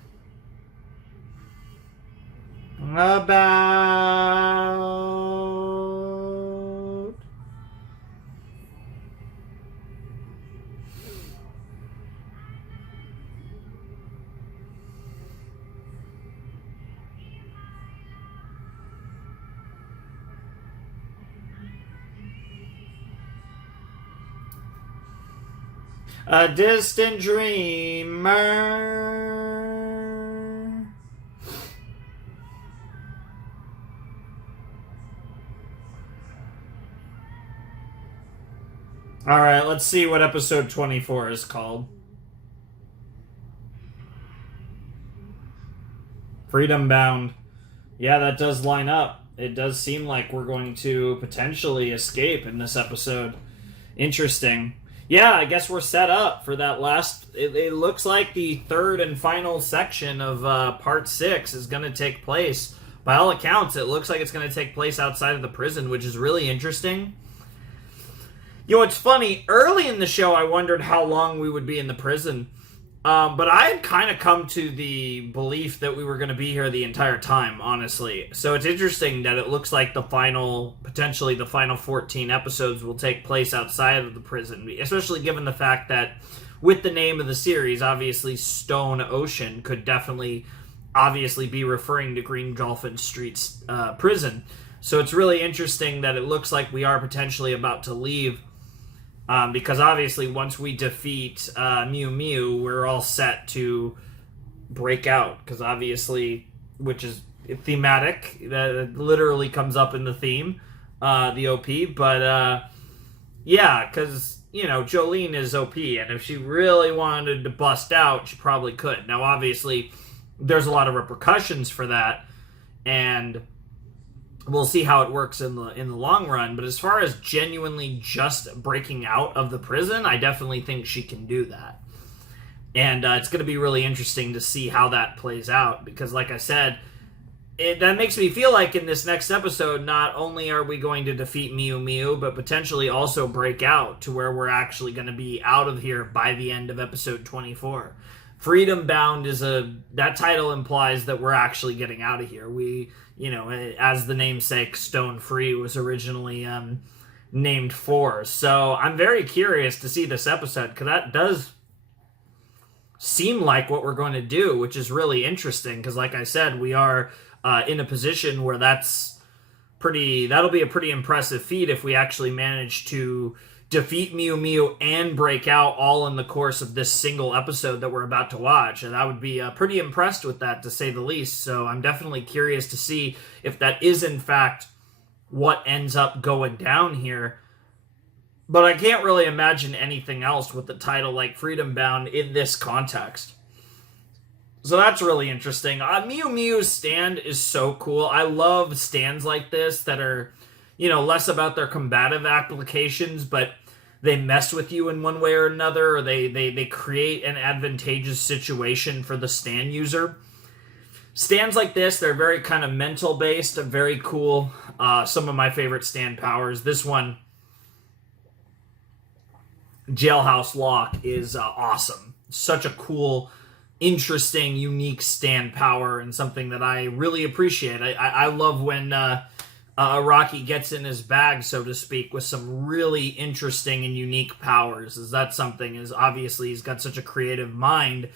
About... A distant dreamer. Alright, let's see what episode 24 is called. Freedom Bound. Yeah, that does line up. It does seem like we're going to potentially escape in this episode. Interesting. Yeah, I guess we're set up for that last... It looks like the third and final section of Part 6 is going to take place. By all accounts, it looks like it's going to take place outside of the prison, which is really interesting. You know, it's funny. Early in the show, I wondered how long we would be in the prison. But I had kind of come to the belief that we were going to be here the entire time, honestly. So it's interesting that it looks like potentially the final 14 episodes will take place outside of the prison, especially given the fact that with the name of the series, obviously Stone Ocean could definitely obviously be referring to Green Dolphin Street's prison. So it's really interesting that it looks like we are potentially about to leave. Because obviously once we defeat Mew Mew, we're all set to break out. Because obviously, which is thematic, that literally comes up in the theme, the OP. But yeah, because, you know, Jolene is OP. And if she really wanted to bust out, she probably could. Now, obviously, there's a lot of repercussions for that. And we'll see how it works in the long run. But as far as genuinely just breaking out of the prison, I definitely think she can do that. And it's going to be really interesting to see how that plays out. Because like I said, that makes me feel like in this next episode, not only are we going to defeat Mew Mew, but potentially also break out to where we're actually going to be out of here by the end of episode 24. Freedom Bound that title implies that we're actually getting out of here. We, you know, as the namesake, Stone Free was originally named for. So I'm very curious to see this episode, because that does seem like what we're going to do, which is really interesting, because like I said, we are in a position where that'll be a pretty impressive feat if we actually manage to defeat Mew Mew and break out all in the course of this single episode that we're about to watch. And I would be pretty impressed with that, to say the least. So I'm definitely curious to see if that is in fact what ends up going down here. But I can't really imagine anything else with the title like Freedom Bound in this context. So that's really interesting. Mew Mew's stand is so cool. I love stands like this that are, you know, less about their combative applications, but they mess with you in one way or another, or they create an advantageous situation for the stand user. Stands like this, they're very kind of mental based, very cool. Some of my favorite stand powers. This one, Jailhouse Lock, is awesome. Such a cool, interesting, unique stand power, and something that I really appreciate. I love when Rocky gets in his bag, so to speak, with some really interesting and unique powers. Is that something is obviously he's got such a creative mind,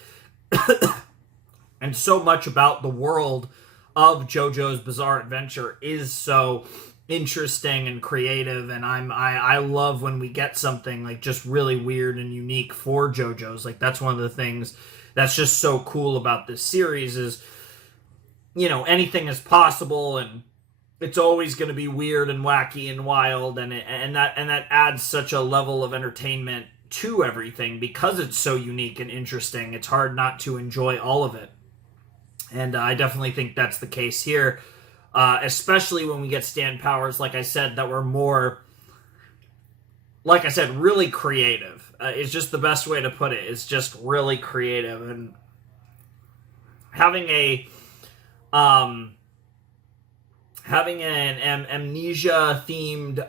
and so much about the world of JoJo's Bizarre Adventure is so interesting and creative, and I love when we get something like just really weird and unique for JoJo's. Like, that's one of the things that's just so cool about this series is, you know, anything is possible, and it's always going to be weird and wacky and wild, and that adds such a level of entertainment to everything because it's so unique and interesting. It's hard not to enjoy all of it, and I definitely think that's the case here, especially when we get stand powers, like I said, that were more, like I said, really creative. It's just the best way to put it. It's just really creative, and having an amnesia-themed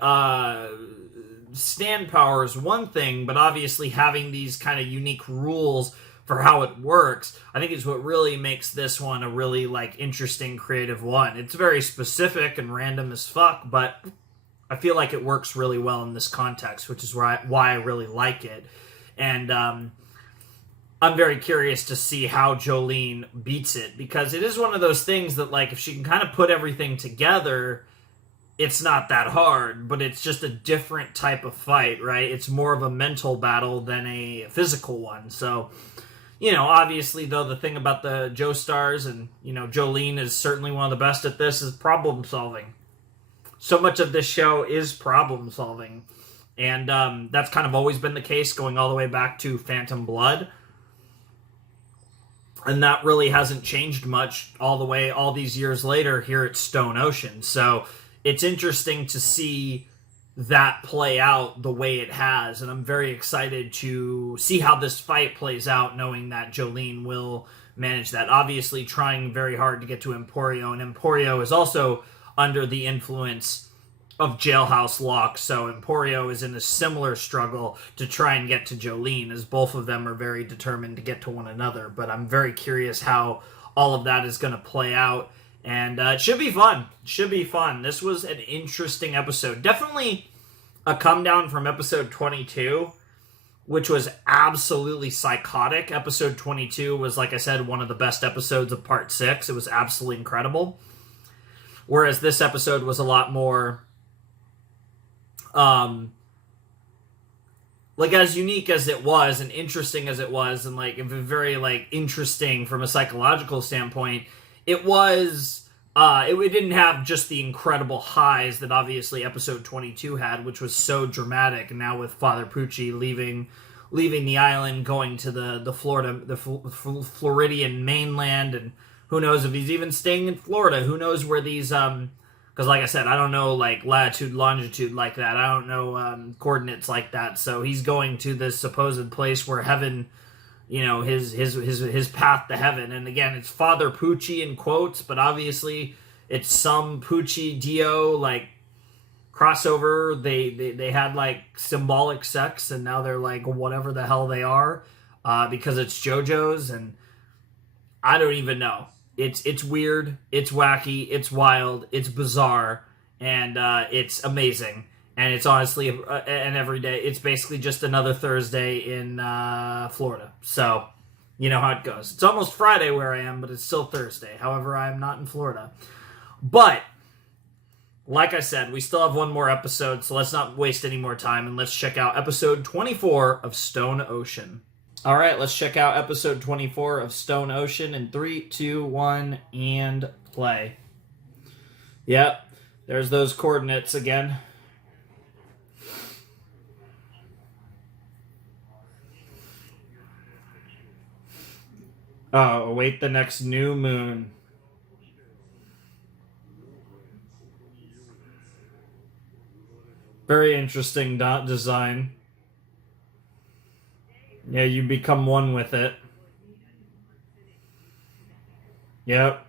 stand power is one thing, but obviously having these kind of unique rules for how it works, I think is what really makes this one a really, like, interesting, creative one. It's very specific and random as fuck, but I feel like it works really well in this context, which is why I really like it. And I'm very curious to see how Jolene beats it, because it is one of those things that, like, if she can kind of put everything together, it's not that hard, but it's just a different type of fight, right? It's more of a mental battle than a physical one. So, you know, obviously, though, the thing about the Joestars, and, you know, Jolene is certainly one of the best at this, is problem solving. So much of this show is problem solving. And that's kind of always been the case, going all the way back to Phantom Blood. And that really hasn't changed much all these years later here at Stone Ocean. So it's interesting to see that play out the way it has. And I'm very excited to see how this fight plays out, knowing that Jolene will manage that. Obviously trying very hard to get to Emporio. And Emporio is also under the influence of Jailhouse Lock, so Emporio is in a similar struggle to try and get to Jolene, as both of them are very determined to get to one another. But I'm very curious how all of that is going to play out, and it should be fun. It should be fun. This was an interesting episode. Definitely a come down from episode 22, which was absolutely psychotic. Episode 22 was, like I said, one of the best episodes of Part 6. It was absolutely incredible. whereas this episode was a lot more like as unique as it was and interesting as it was, and like very like interesting from a psychological standpoint. It was it didn't have just the incredible highs that obviously episode 22 had, which was so dramatic. And now with Father Pucci leaving the island, going to the Floridian mainland, and who knows if he's even staying in Florida. Who knows where these because like I said, I don't know like latitude, longitude like that. I don't know coordinates like that. So he's going to this supposed place where heaven, you know, his path to heaven. And again, it's Father Pucci in quotes, but obviously it's some Pucci Dio like crossover. They had like symbolic sex, and now they're like whatever the hell they are, because it's JoJo's, and I don't even know. It's weird, it's wacky, it's wild, it's bizarre, and it's amazing. And it's honestly an everyday. It's basically just another Thursday in Florida. So, you know how it goes. It's almost Friday where I am, but it's still Thursday. However, I am not in Florida. But, like I said, we still have one more episode, so let's not waste any more time, and let's check out episode 24 of Stone Ocean. All right, let's check out episode 24 of Stone Ocean in 3, 2, 1, and play. Yep, there's those coordinates again. Oh, await the next new moon. Very interesting dot design. Yeah, you become one with it. Yep.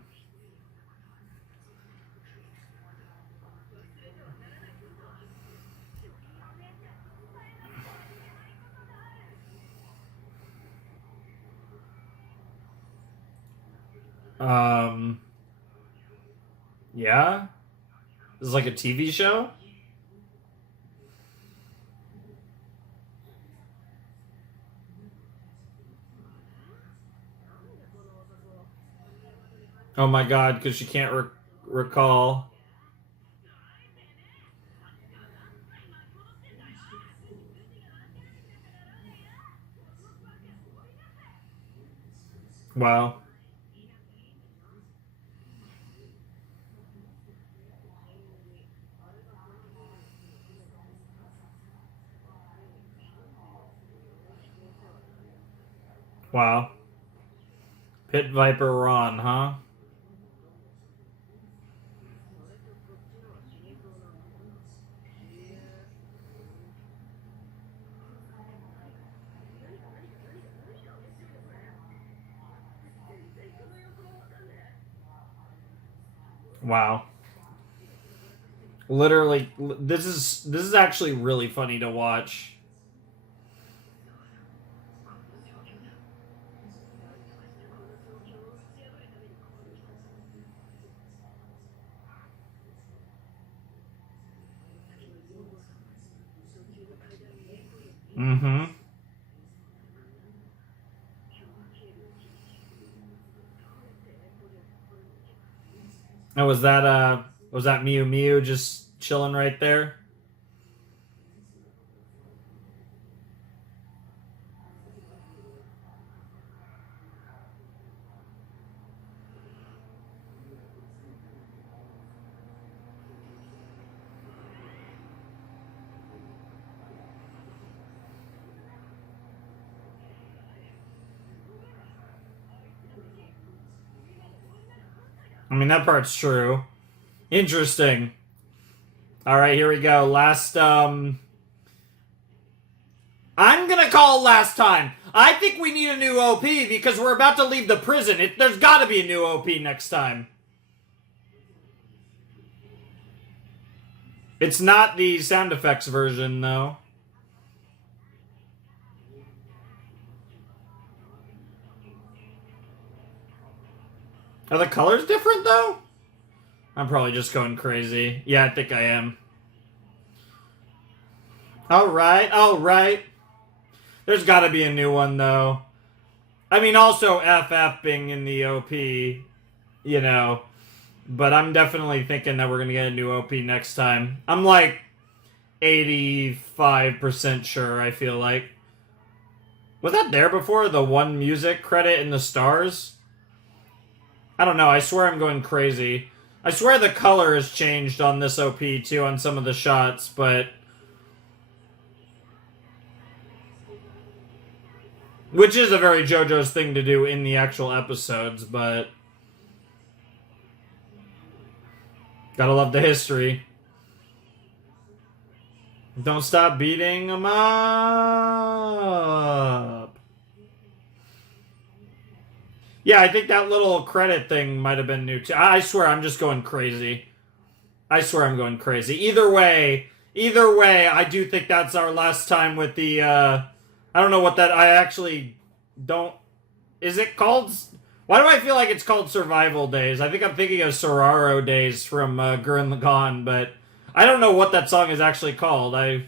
Yeah? This is like a TV show? Oh my god, because she can't recall. Wow. Wow. Pit Viper Ron, huh? Wow. Literally, this is actually really funny to watch. Mm-hmm. And was that Mew Mew just chilling right there? I mean, that part's true. Interesting. All right, here we go. Last, I'm gonna call it last time. I think we need a new OP because we're about to leave the prison. There's gotta be a new OP next time. It's not the sound effects version, though. Are the colors different, though? I'm probably just going crazy. Yeah, I think I am. Alright. There's gotta be a new one, though. I mean, also FF being in the OP, you know, But I'm definitely thinking that we're going to get a new OP next time. I'm like 85% sure, I feel like. Was that there before? The one music credit in the stars? I don't know. I swear I'm going crazy. I swear the color has changed on this OP too on some of the shots, but... Which is a very JoJo's thing to do in the actual episodes, but... Gotta love the history. Don't stop beating them up. Yeah, I think that little credit thing might have been new too. I swear I'm just going crazy. I swear I'm going crazy. Either way, I do think that's our last time with the, I don't know what that, I actually don't, is it called, why do I feel like it's called Survival Days? I think I'm thinking of Soraro Days from Gurren Lagann, but I don't know what that song is actually called. I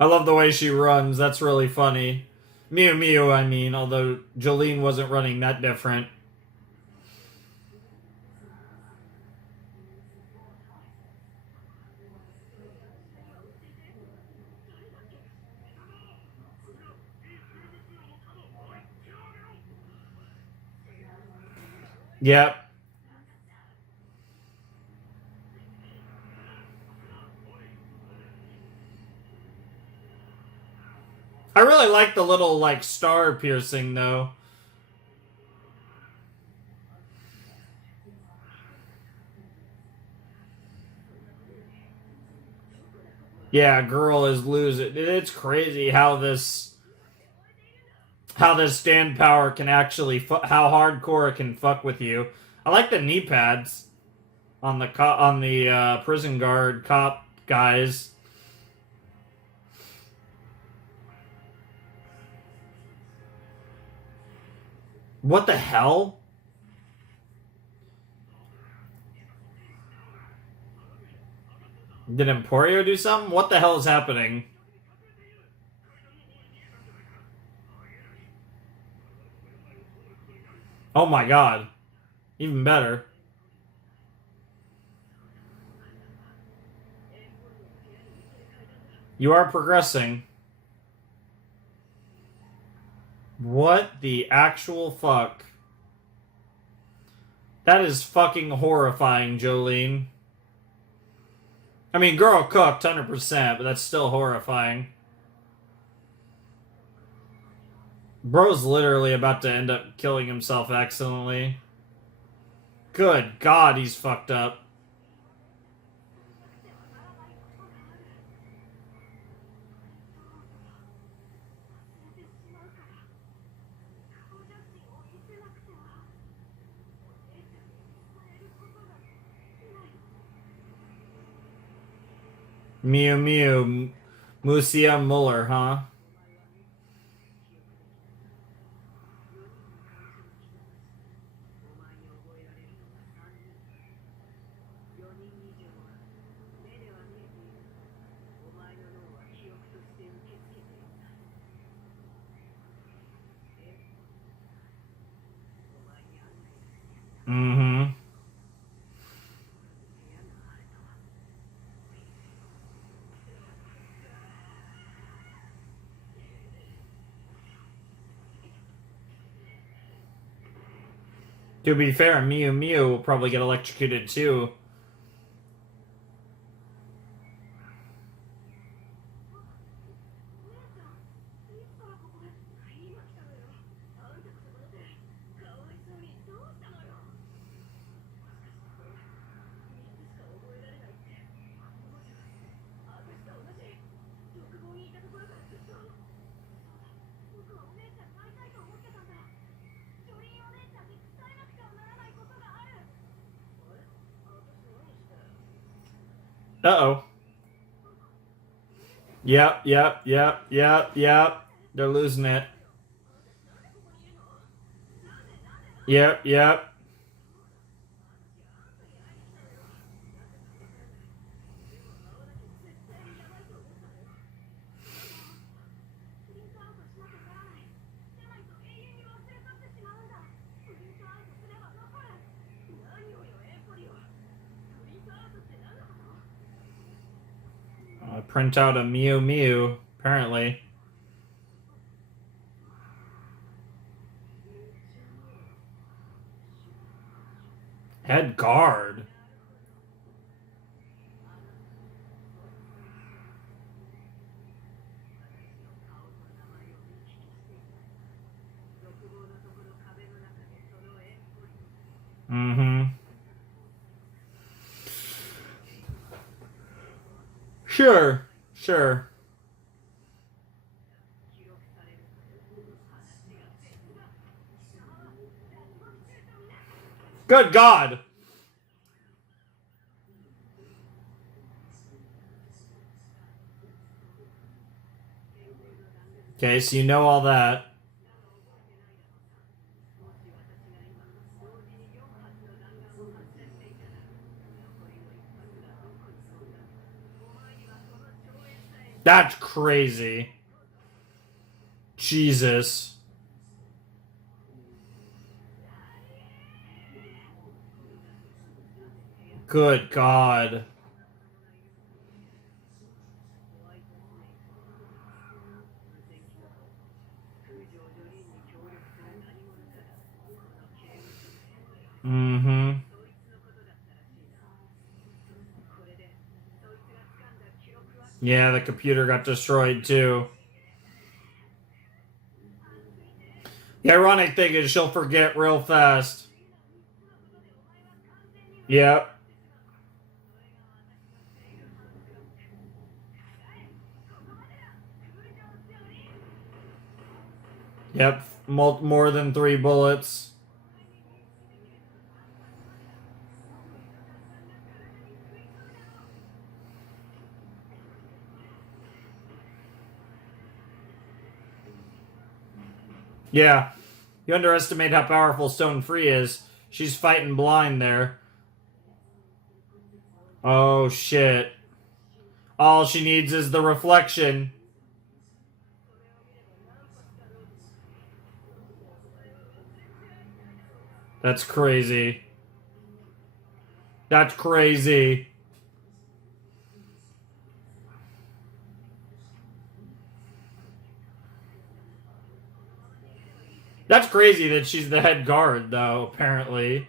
love the way she runs. That's really funny. Mew Mew, I mean, although Jolene wasn't running that different. Yep. I really like the little, like, star piercing, though. Yeah, girl is losing. It's crazy how this stand power can actually how hardcore it can fuck with you. I like the knee pads on the prison guard cop guys. What the hell? Did Emporio do something? What the hell is happening? Oh my god. Even better. You are progressing. What the actual fuck? That is fucking horrifying, Jolene. I mean, girl cooked 100%, but that's still horrifying. Bro's literally about to end up killing himself accidentally. Good God, he's fucked up. Mew Mew. Musia Muller, huh? Mm-hmm. To be fair, Mew Mew will probably get electrocuted too. Uh-oh. Yep. They're losing it. Yep. print out a Mew Mew, apparently. Head guard. Mm-hmm. Sure, sure. Good God! Okay, so you know all that. That's crazy. Jesus. Good God. Mm-hmm. Yeah, the computer got destroyed too. The ironic thing is she'll forget real fast. Yep. Yep. More than 3 bullets. Yeah. You underestimate how powerful Stone Free is. She's fighting blind there. Oh, shit. All she needs is the reflection. That's crazy. That's crazy. That's crazy that she's the head guard, though, apparently.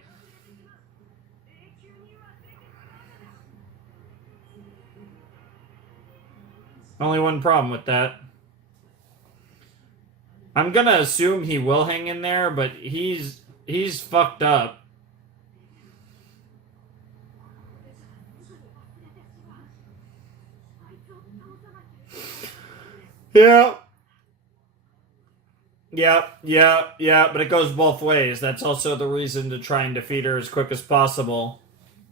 Only one problem with that. I'm gonna assume he will hang in there, but he's fucked up. Yeah. Yeah, but it goes both ways. That's also the reason to try and defeat her as quick as possible.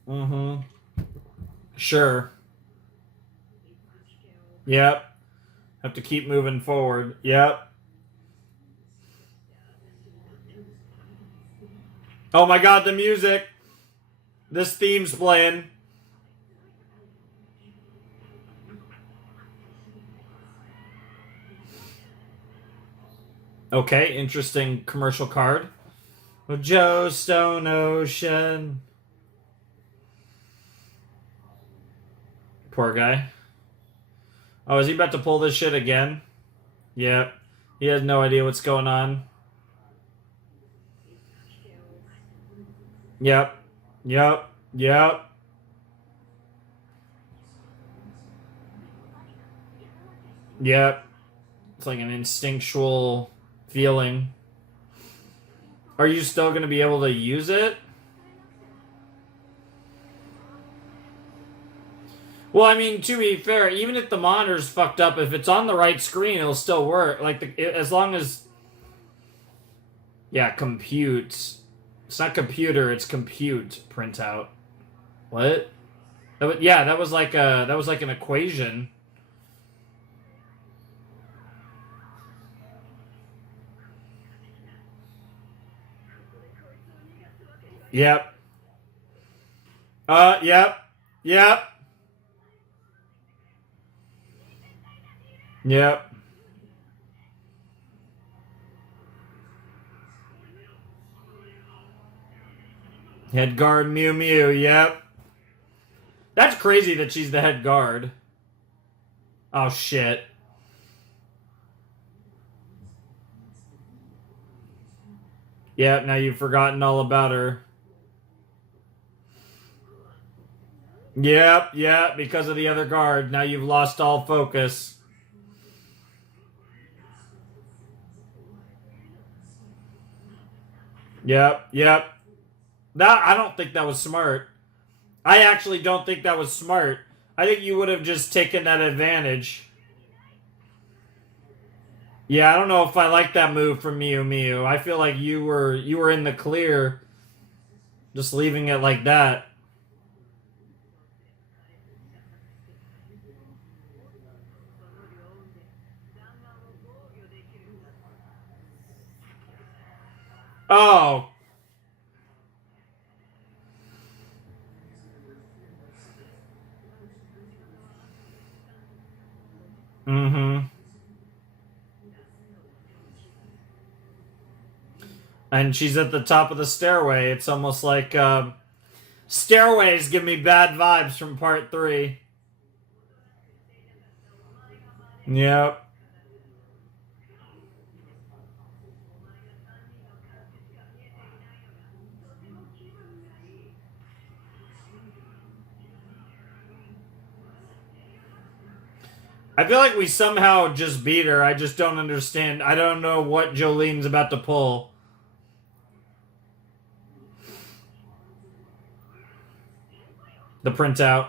Mm-hmm. Sure. Yep. Have to keep moving forward. Yep. Oh my God, the music! This theme's playing. Okay, interesting commercial card. Joe Stone Ocean. Poor guy. Oh, is he about to pull this shit again? Yep. He has no idea what's going on. Yep. Yep. Yep. Yep. It's like an instinctual feeling. Are you still going to be able to use it? Well, I mean, to be fair, even if the monitor's fucked up, if it's on the right screen, it'll still work. Like, as long as... Yeah, compute. It's not computer, it's compute printout. What? Yeah, that was like an equation. Yep. Yep. Yep. Yep. Head guard Mew Mew, yep. That's crazy that she's the head guard. Oh, shit. Yep, now you've forgotten all about her. Yep, because of the other guard. Now you've lost all focus. Yep. I don't think that was smart. I actually don't think that was smart. I think you would have just taken that advantage. Yeah, I don't know if I like that move from Miu. I feel like you were in the clear, just leaving it like that. Oh. Mm-hmm. And she's at the top of the stairway. It's almost like stairways give me bad vibes from part 3. Yep. I feel like we somehow just beat her. I just don't understand. I don't know what Jolene's about to pull. The printout.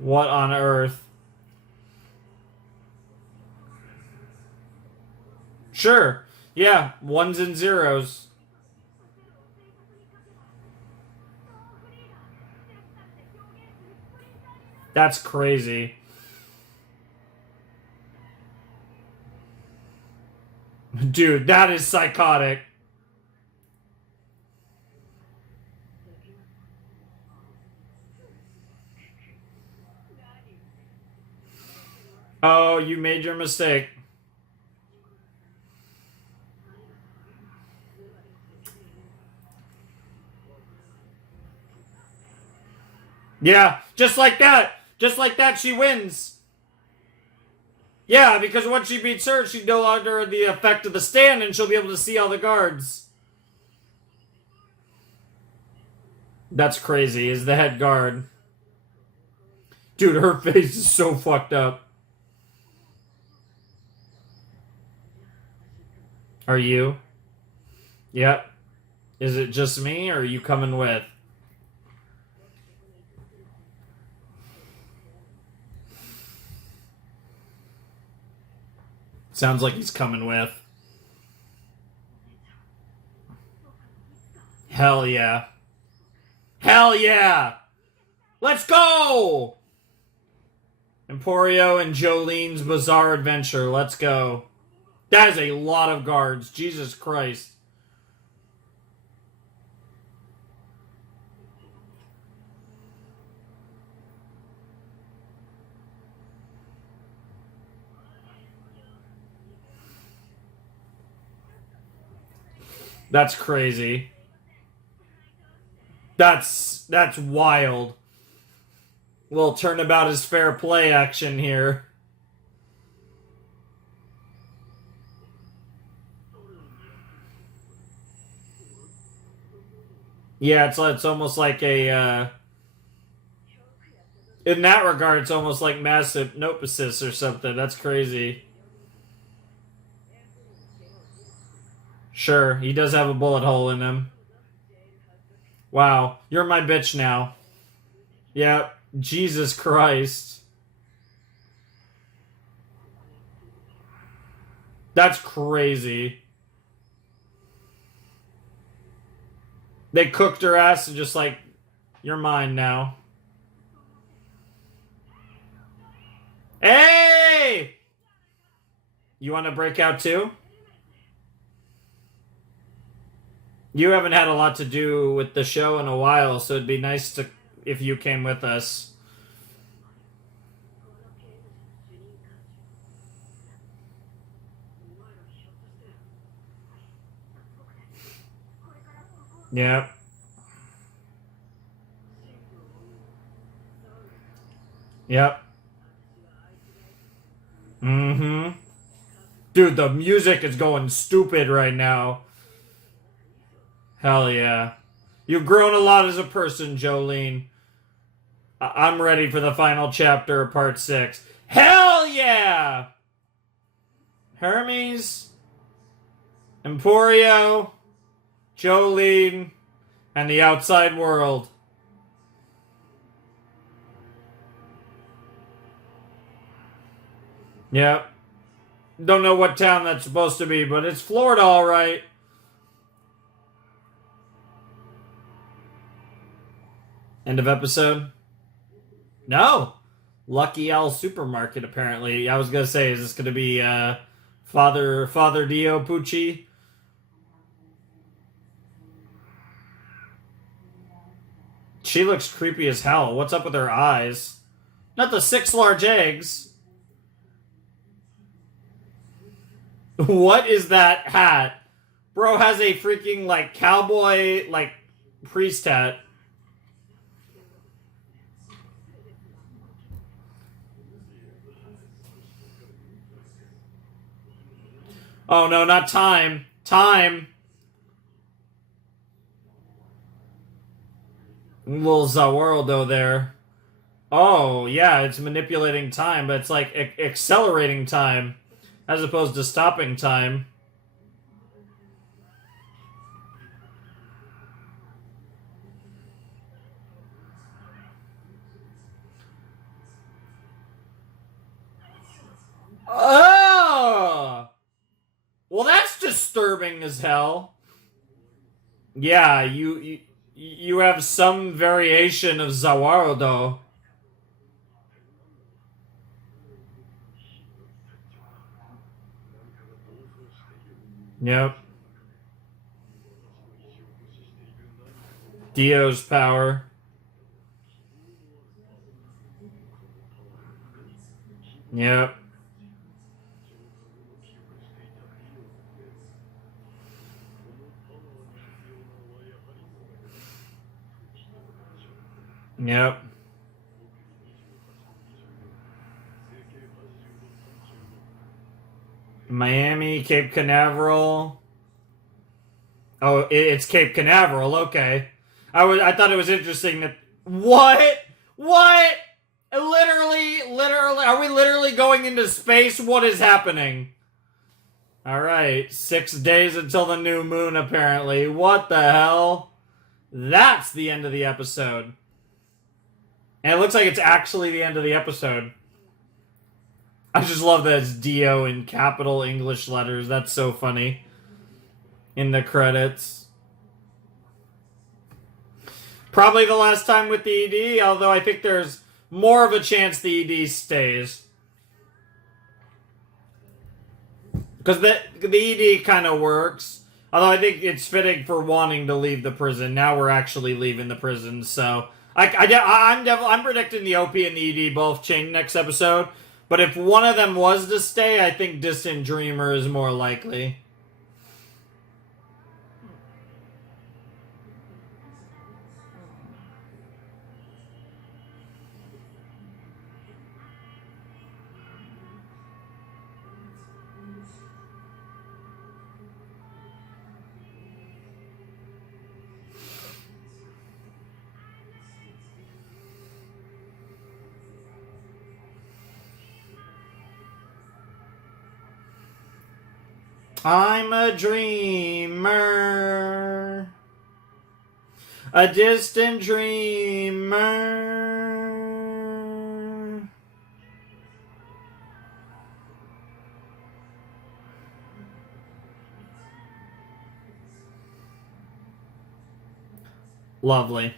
What on earth? Sure. Yeah, ones and zeros. That's crazy. Dude, that is psychotic. Oh, you made your mistake. Yeah, just like that. Just like that, she wins. Yeah, because once she beats her, she's no longer the effect of the stand and she'll be able to see all the guards. That's crazy, is the head guard. Dude, her face is so fucked up. Are you? Yep. Is it just me, or are you coming with? Sounds like he's coming with. Hell yeah. Hell yeah! Let's go! Emporio and Jolene's Bizarre Adventure. Let's go. That is a lot of guards. Jesus Christ. That's crazy. That's wild. Little turnabout is fair play action here. Yeah, it's almost like a in that regard, it's almost like mass hypnosis or something. That's crazy. Sure, he does have a bullet hole in him. Wow, you're my bitch now. Yeah, Jesus Christ. That's crazy. They cooked her ass and just like, you're mine now. Hey! You want to break out too? You haven't had a lot to do with the show in a while, so it'd be nice to if you came with us. Yep. Yep. Mm-hmm. Dude, the music is going stupid right now. Hell yeah. You've grown a lot as a person, Jolene. I'm ready for the final chapter of part 6. Hell yeah! Hermes, Emporio, Jolene, and the outside world. Yep. Don't know what town that's supposed to be, but it's Florida, alright. End of episode? No. Lucky Al Supermarket, apparently. I was gonna say, is this gonna be Father Dio Pucci? She looks creepy as hell. What's up with her eyes? Not the 6 large eggs. What is that hat? Bro has a freaking, like, cowboy, like, priest hat. Oh no, not time. Time. Little Zawardo there. Oh, yeah, it's manipulating time, but it's like accelerating time as opposed to stopping time. Oh! Well, that's disturbing as hell. Yeah, you have some variation of Zawardo. Yep. Dio's power. Yep. Yep. Miami, Cape Canaveral. Oh, it's Cape Canaveral. Okay. I thought it was interesting that what? What? Literally, are we literally going into space? What is happening? All right, 6 days until the new moon. Apparently, what the hell? That's the end of the episode. And it looks like it's actually the end of the episode. I just love that it's Dio in capital English letters. That's so funny. In the credits. Probably the last time with the ED, although I think there's more of a chance the ED stays. Because the ED kind of works. Although I think it's fitting for wanting to leave the prison. Now we're actually leaving the prison, so... I'm predicting the OP and the ED both change next episode. But if one of them was to stay, I think Distant Dreamer is more likely. I'm a dreamer, a distant dreamer. Lovely.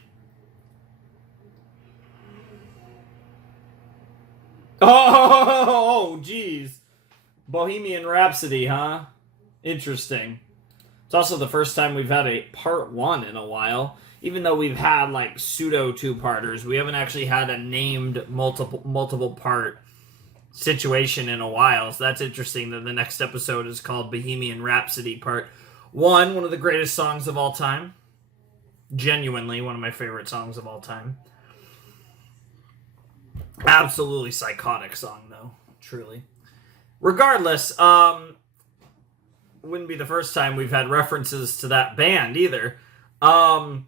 Oh, jeez. Bohemian Rhapsody, huh? Interesting. It's also the first time we've had a part 1 in a while. Even though we've had like pseudo two-parters, we haven't actually had a named multiple part situation in a while. So that's interesting that the next episode is called Bohemian Rhapsody Part 1, one of the greatest songs of all time. Genuinely one of my favorite songs of all time. Absolutely psychotic song, though. Truly. Regardless, wouldn't be the first time we've had references to that band either. Yeah,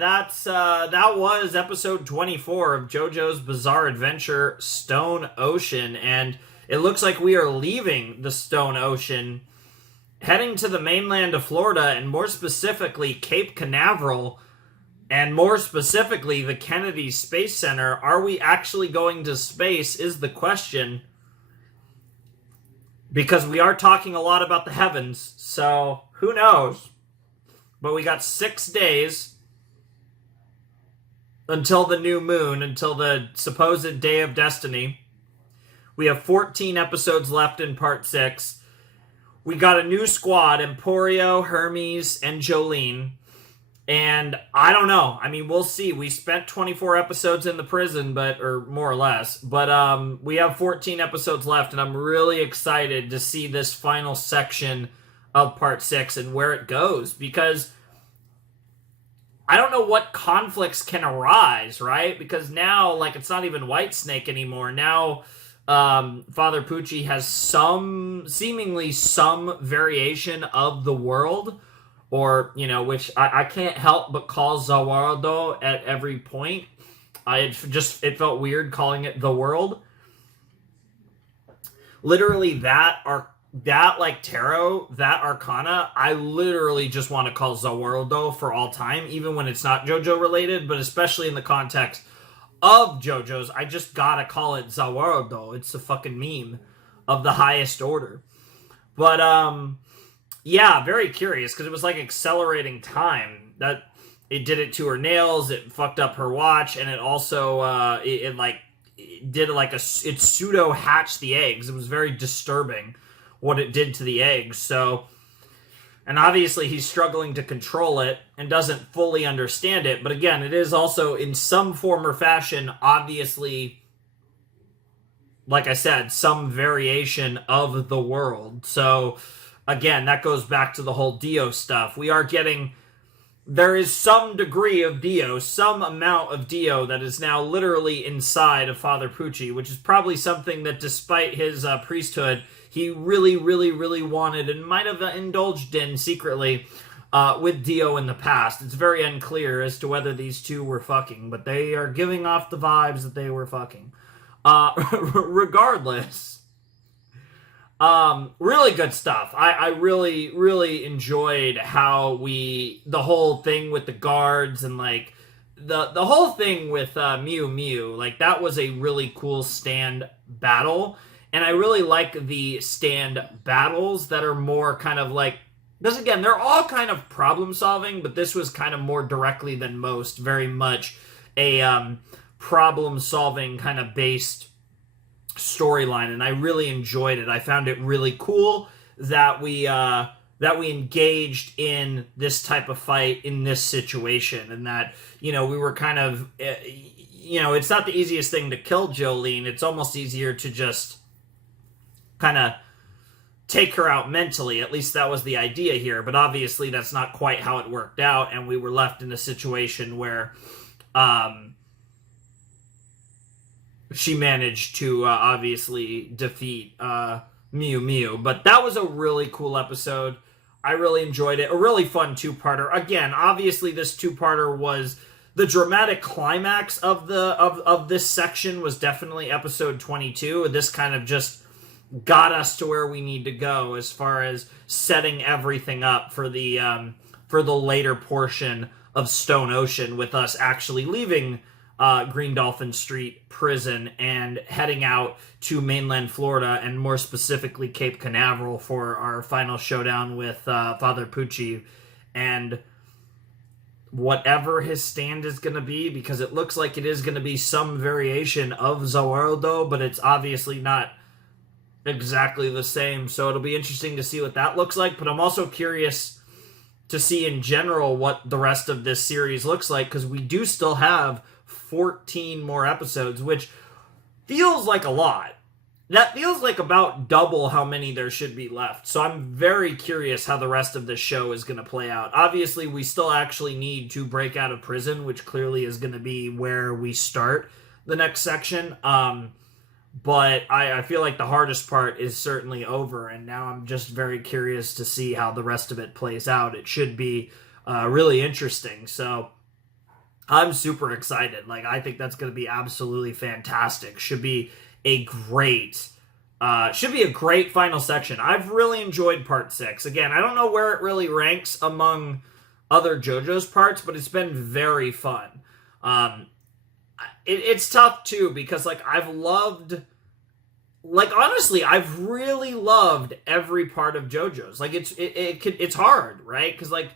that was episode 24 of JoJo's Bizarre Adventure, Stone Ocean, and it looks like we are leaving the Stone Ocean, heading to the mainland of Florida, and more specifically Cape Canaveral, and more specifically the Kennedy Space Center. Are we actually going to space is the question, because we are talking a lot about the heavens, so who knows? But we got 6 days until the new moon, until the supposed Day of Destiny. We have 14 episodes left in part 6. We got a new squad, Emporio, Hermes, and Jolene. And I don't know. I mean, we'll see. We spent 24 episodes in the prison, or more or less. But we have 14 episodes left, and I'm really excited to see this final section of part 6 and where it goes, because I don't know what conflicts can arise, right? Because now, like, it's not even Whitesnake anymore. Now, Father Pucci has seemingly some variation of the world, or, which I can't help but call Zawardo at every point. It felt weird calling it the world. Literally that tarot, that arcana, I literally just want to call Zawardo for all time, even when it's not JoJo related, but especially in the context of JoJo's, I just gotta call it Zawardo. It's a fucking meme of the highest order. But, yeah, very curious, because it was like accelerating time. That it did it to her nails, it fucked up her watch, and it also it pseudo hatched the eggs. It was very disturbing what it did to the eggs. So, and obviously he's struggling to control it and doesn't fully understand it. But again, it is also in some form or fashion, obviously, like I said, some variation of the world. So again, that goes back to the whole Dio stuff. There is some degree of Dio, some amount of Dio that is now literally inside of Father Pucci, which is probably something that, despite his priesthood, he really, really, really wanted and might have indulged in secretly with Dio in the past. It's very unclear as to whether these two were fucking, but they are giving off the vibes that they were fucking. Regardless, really good stuff. I really, really enjoyed how the whole thing with the guards and like the whole thing with Mew Mew, like that was a really cool stand battle. And I really like the stand battles that are more kind of like, because again, they're all kind of problem solving, but this was kind of more directly than most, very much a problem solving kind of based storyline, and I really enjoyed it. I found it really cool that we engaged in this type of fight in this situation, and that, we were kind of, it's not the easiest thing to kill Jolene. It's almost easier to just kind of take her out mentally. At least that was the idea here, but obviously that's not quite how it worked out, and we were left in a situation where she managed to obviously defeat Mew Mew. But that was a really cool episode. I really enjoyed it. A really fun two-parter. Again, obviously this two-parter was the dramatic climax of this section was definitely episode 22. This kind of just got us to where we need to go as far as setting everything up for the later portion of Stone Ocean, with us actually leaving Green Dolphin Street prison and heading out to mainland Florida, and more specifically Cape Canaveral, for our final showdown with Father Pucci and whatever his stand is going to be, because it looks like it is going to be some variation of Zawardo, but it's obviously not exactly the same. So it'll be interesting to see what that looks like. But I'm also curious to see in general what the rest of this series looks like, because we do still have 14 more episodes, which feels like a lot. That feels like about double how many there should be left. So I'm very curious how the rest of this show is going to play out. Obviously, we still actually need to break out of prison, which clearly is going to be where we start the next section. But I feel like the hardest part is certainly over, and now I'm just very curious to see how the rest of it plays out. It should be really interesting. So I'm super excited. Like, I think that's going to be absolutely fantastic. Should be a great final section. I've really enjoyed part 6. Again, I don't know where it really ranks among other JoJo's parts, but it's been very fun. It's tough too, because like honestly, I've really loved every part of JoJo's. Like it's hard, right? Because like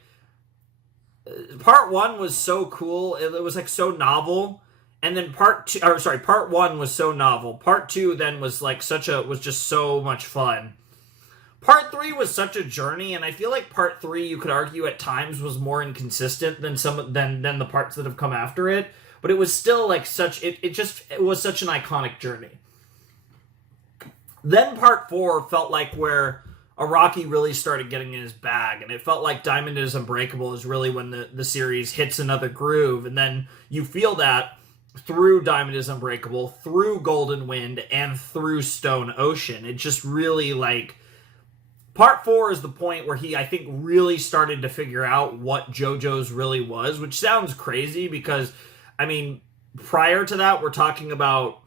part 1 was so cool. It was like so novel. And then part 1 was so novel. Part 2 then was like was just so much fun. Part 3 was such a journey, and I feel like part 3, you could argue at times, was more inconsistent than than the parts that have come after it. But it was still like it was such an iconic journey. Then part 4 felt like where Araki really started getting in his bag, and it felt like Diamond is Unbreakable is really when the series hits another groove, and then you feel that through Diamond is Unbreakable, through Golden Wind, and through Stone Ocean. It just really, like, part 4 is the point where he, I think, really started to figure out what JoJo's really was, which sounds crazy because, I mean, prior to that, we're talking about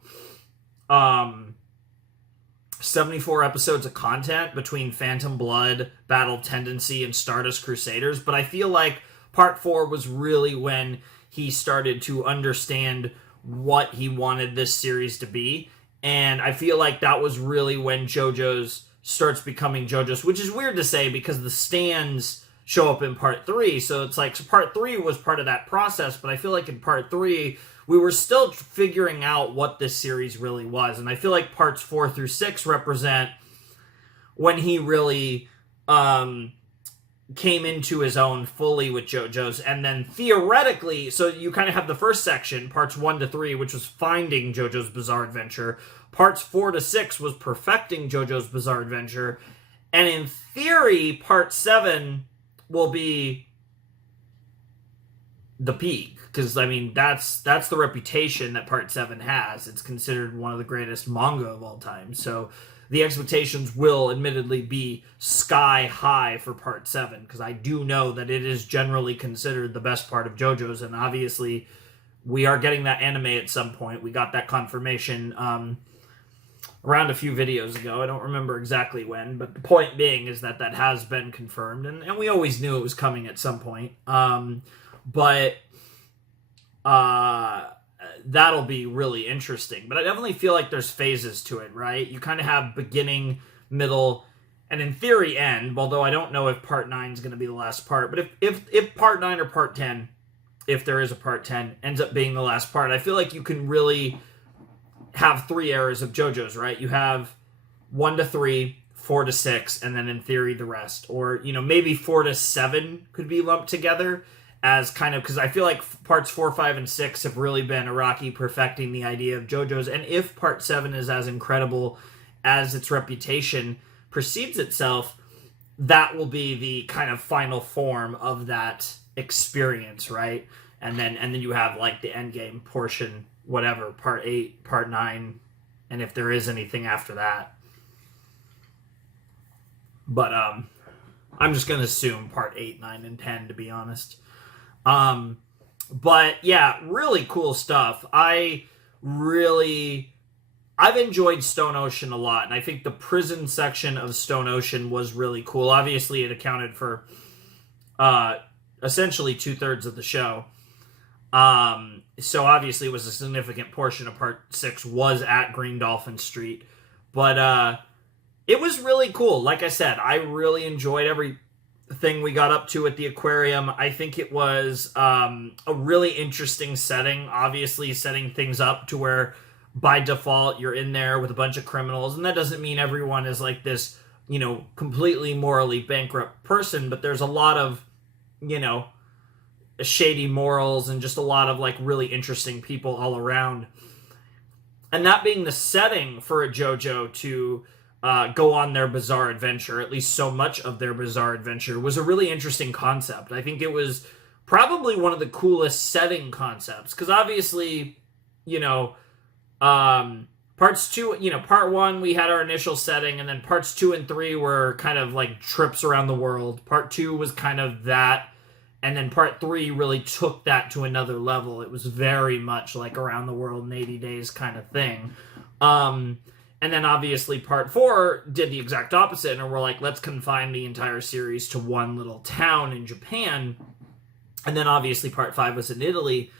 74 episodes of content between Phantom Blood, Battle of Tendency, and Stardust Crusaders, but I feel like part 4 was really when he started to understand what he wanted this series to be, and I feel like that was really when JoJo's starts becoming JoJo's, which is weird to say because the stands show up in part 3, so it's like, so part 3 was part of that process, but I feel like in part 3, we were still figuring out what this series really was, and I feel like parts 4 through 6 represent when he really came into his own fully with JoJo's, and then theoretically, so you kind of have the first section, parts 1 to 3, which was finding JoJo's Bizarre Adventure. Parts 4 to 6 was perfecting JoJo's Bizarre Adventure, and in theory, part 7 will be the peak, because I mean that's the reputation that part 7 has. It's considered one of the greatest manga of all time, so the expectations will admittedly be sky high for part 7, because I do know that it is generally considered the best part of JoJo's, and obviously we are getting that anime at some point. We got that confirmation around a few videos ago. I don't remember exactly when, but the point being is that has been confirmed, and we always knew it was coming at some point. But that'll be really interesting. But I definitely feel like there's phases to it, right? You kind of have beginning, middle, and in theory end, although I don't know if part 9 is going to be the last part. But if part 9 or part 10, if there is a part 10, ends up being the last part, I feel like you can really have 3 eras of JoJo's, right? You have 1 to 3, 4 to 6, and then in theory the rest. Or, you know, maybe 4 to 7 could be lumped together as kind of, because I feel like parts 4, 5, and 6 have really been Araki perfecting the idea of JoJo's, and if part 7 is as incredible as its reputation precedes itself, that will be the kind of final form of that experience, right? And then you have like the endgame portion, whatever, part 8, part 9, and if there is anything after that. But I'm just gonna assume part 8, 9, and 10, to be honest. But yeah, really cool stuff. I've enjoyed Stone Ocean a lot, and I think the prison section of Stone Ocean was really cool. Obviously, it accounted for essentially 2/3 of the show. So obviously it was a significant portion of part 6 was at Green Dolphin Street. But it was really cool. Like I said, I really enjoyed everything we got up to at the aquarium. I think it was a really interesting setting, obviously setting things up to where by default you're in there with a bunch of criminals, and that doesn't mean everyone is like this, completely morally bankrupt person, but there's a lot of, shady morals and just a lot of like really interesting people all around. And that being the setting for a JoJo to go on their bizarre adventure, at least so much of their bizarre adventure, was a really interesting concept. I think it was probably one of the coolest setting concepts, because obviously, parts 2, part 1 we had our initial setting, and then parts 2 and 3 were kind of like trips around the world. Part 2 was kind of that, and then part 3 really took that to another level. It was very much like around the world in 80 days kind of thing. And then obviously part 4 did the exact opposite, and we're like, let's confine the entire series to one little town in Japan. And then obviously part 5 was in Italy.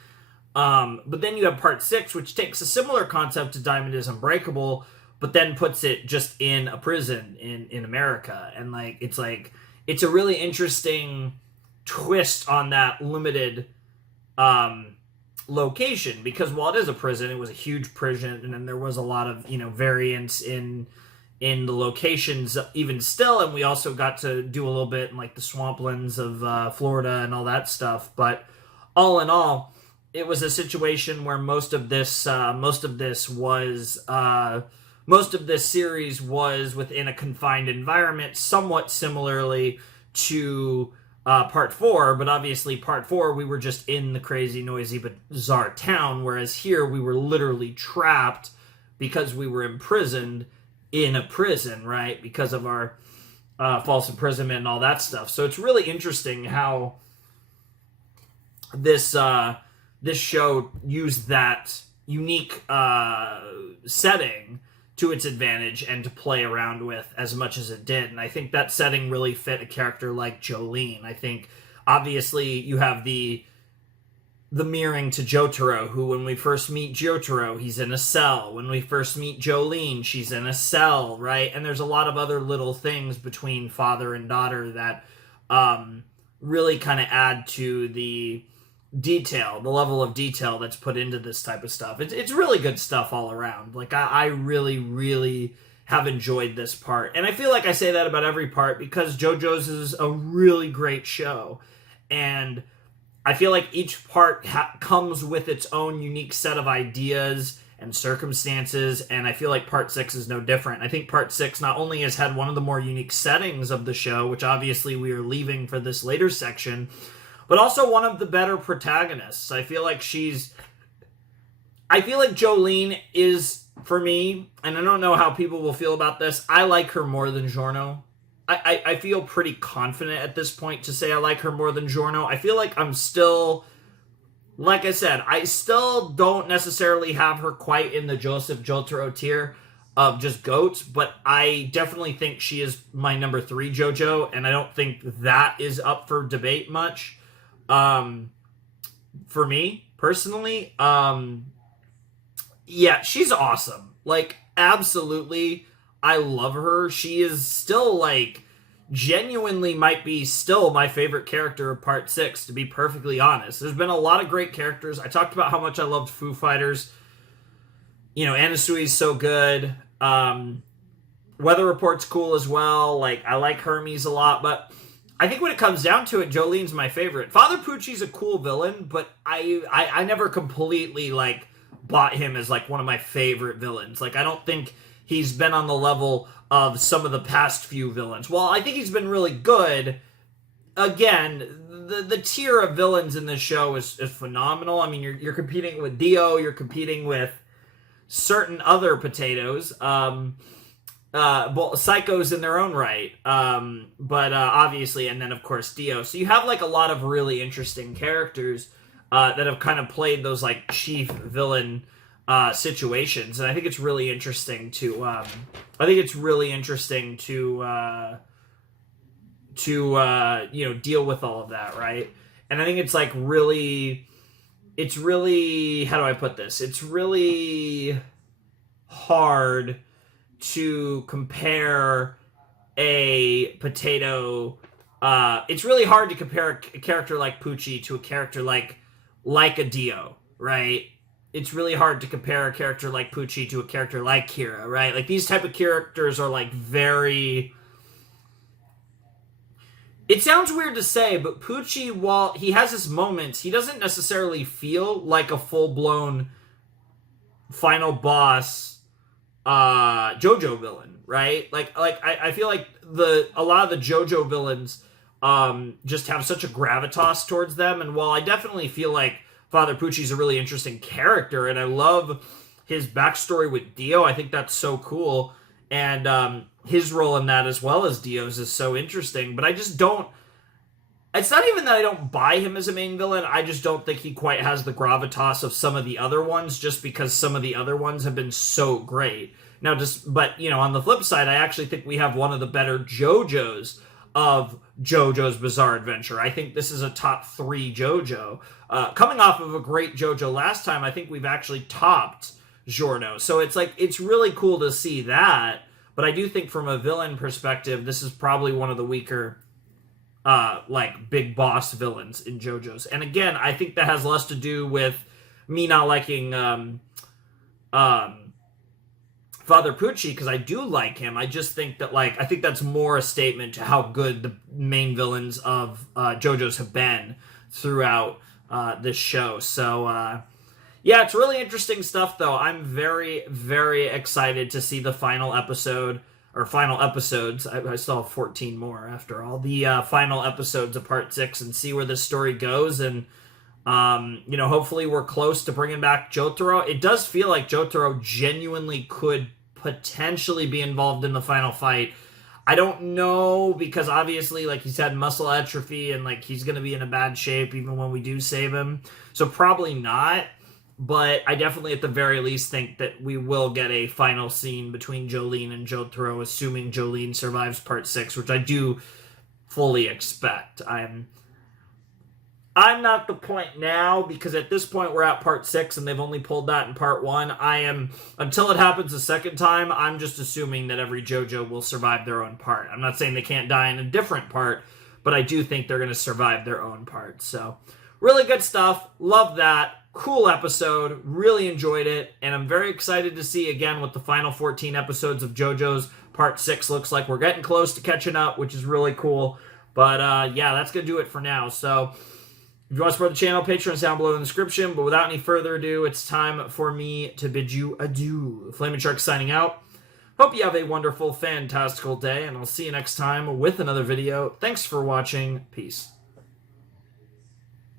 But then you have part 6, which takes a similar concept to Diamond is Unbreakable, but then puts it just in a prison in America. And it's a really interesting twist on that limited location, because while it is a prison, it was a huge prison, and then there was a lot of variance in the locations even still, and we also got to do a little bit in like the swamplands of Florida and all that stuff. But all in all, it was a situation where most of this series was within a confined environment, somewhat similarly to part 4, but obviously part 4 we were just in the crazy, noisy, bizarre town, whereas here we were literally trapped because we were imprisoned in a prison, right? Because of our false imprisonment and all that stuff. So it's really interesting how this show used that unique setting to its advantage and to play around with as much as it did. And I think that setting really fit a character like Jolene. I think obviously you have the mirroring to Jotaro, who when we first meet Jotaro, he's in a cell. When we first meet Jolene, she's in a cell, right? And there's a lot of other little things between father and daughter that really kind of add to the level of detail that's put into this type of stuff. It's really good stuff all around. Like, I really, really have enjoyed this part. And I feel like I say that about every part, because JoJo's is a really great show. And I feel like each part comes with its own unique set of ideas and circumstances, and I feel like part 6 is no different. I think part 6 not only has had one of the more unique settings of the show, which obviously we are leaving for this later section, but also one of the better protagonists. I feel like Jolene is, for me, and I don't know how people will feel about this, I like her more than Giorno. I feel pretty confident at this point to say I like her more than Giorno. I feel like I'm still, like I said, I still don't necessarily have her quite in the Joseph Jotaro tier of just goats, but I definitely think she is my number 3 JoJo, and I don't think that is up for debate much. For me, personally, yeah, she's awesome. Like, absolutely, I love her. She is still, like, genuinely might be still my favorite character of part 6, to be perfectly honest. There's been a lot of great characters. I talked about how much I loved Foo Fighters. Anisui's so good. Weather Report's cool as well. Like, I like Hermes a lot, but I think when it comes down to it, Jolene's my favorite. Father Pucci's a cool villain, but I never completely, like, bought him as, like, one of my favorite villains. Like, I don't think he's been on the level of some of the past few villains. While I think he's been really good, again, the tier of villains in this show is phenomenal. I mean, you're competing with Dio, you're competing with certain other potatoes, psychos in their own right, but obviously, and then of course Dio. So you have like a lot of really interesting characters that have kind of played those like chief villain situations, and I think it's really interesting to deal with all of that, right? And I think it's like it's really how do I put this? It's really hard to compare a potato. It's really hard to compare a character like Pucci to a character like a Dio, right? it's really hard to compare a character like Pucci to a character like Kira, right? Like, these type of characters are, like, very... It sounds weird to say, but Pucci, while he has his moments, he doesn't necessarily feel like a full-blown final boss JoJo villain, right? Like I feel like a lot of the JoJo villains just have such a gravitas towards them, and while I definitely feel like Father Pucci's a really interesting character, and I love his backstory with Dio, I think that's so cool, and his role in that as well as Dio's is so interesting, but I just don't... It's not even that I don't buy him as a main villain, I just don't think he quite has the gravitas of some of the other ones, just because some of the other ones have been so great. Now, but, you know, on the flip side, I actually think we have one of the better JoJo's of JoJo's Bizarre Adventure. I think this is a top 3 JoJo. Coming off of a great JoJo last time, I think we've actually topped Giorno. So it's like, it's really cool to see that, but I do think from a villain perspective, this is probably one of the weaker like big boss villains in JoJo's. And again, I think that has less to do with me not liking Father Pucci, because I do like him. I just think that, like, I think that's more a statement to how good the main villains of JoJo's have been throughout this show. So yeah, it's really interesting stuff, though. I'm very, very excited to see the final episode, or final episodes. I still have 14 more after all. The final episodes of Part 6, and see where this story goes. And, you know, hopefully we're close to bringing back Jotaro. It does feel like Jotaro genuinely could potentially be involved in the final fight. I don't know, because obviously, like, he's had muscle atrophy, and, like, he's going to be in a bad shape even when we do save him. So probably not. But I definitely, at the very least, think that we will get a final scene between Jolyne and Jotaro, assuming Jolyne survives Part 6, which I do fully expect. I'm not the point now, because at this point we're at Part 6, and they've only pulled that in Part 1. Until it happens a second time, I'm just assuming that every JoJo will survive their own part. I'm not saying they can't die in a different part, but I do think they're going to survive their own part. So, really good stuff. Love that. Cool episode, really enjoyed it, and I'm very excited to see again what the final 14 episodes of JoJo's Part 6 looks like. We're getting close to catching up, which is really cool, but yeah, that's going to do it for now. So, if you want to support the channel, Patreon is down below in the description, but without any further ado, it's time for me to bid you adieu. Flaming Shark signing out. Hope you have a wonderful, fantastical day, and I'll see you next time with another video. Thanks for watching. Peace.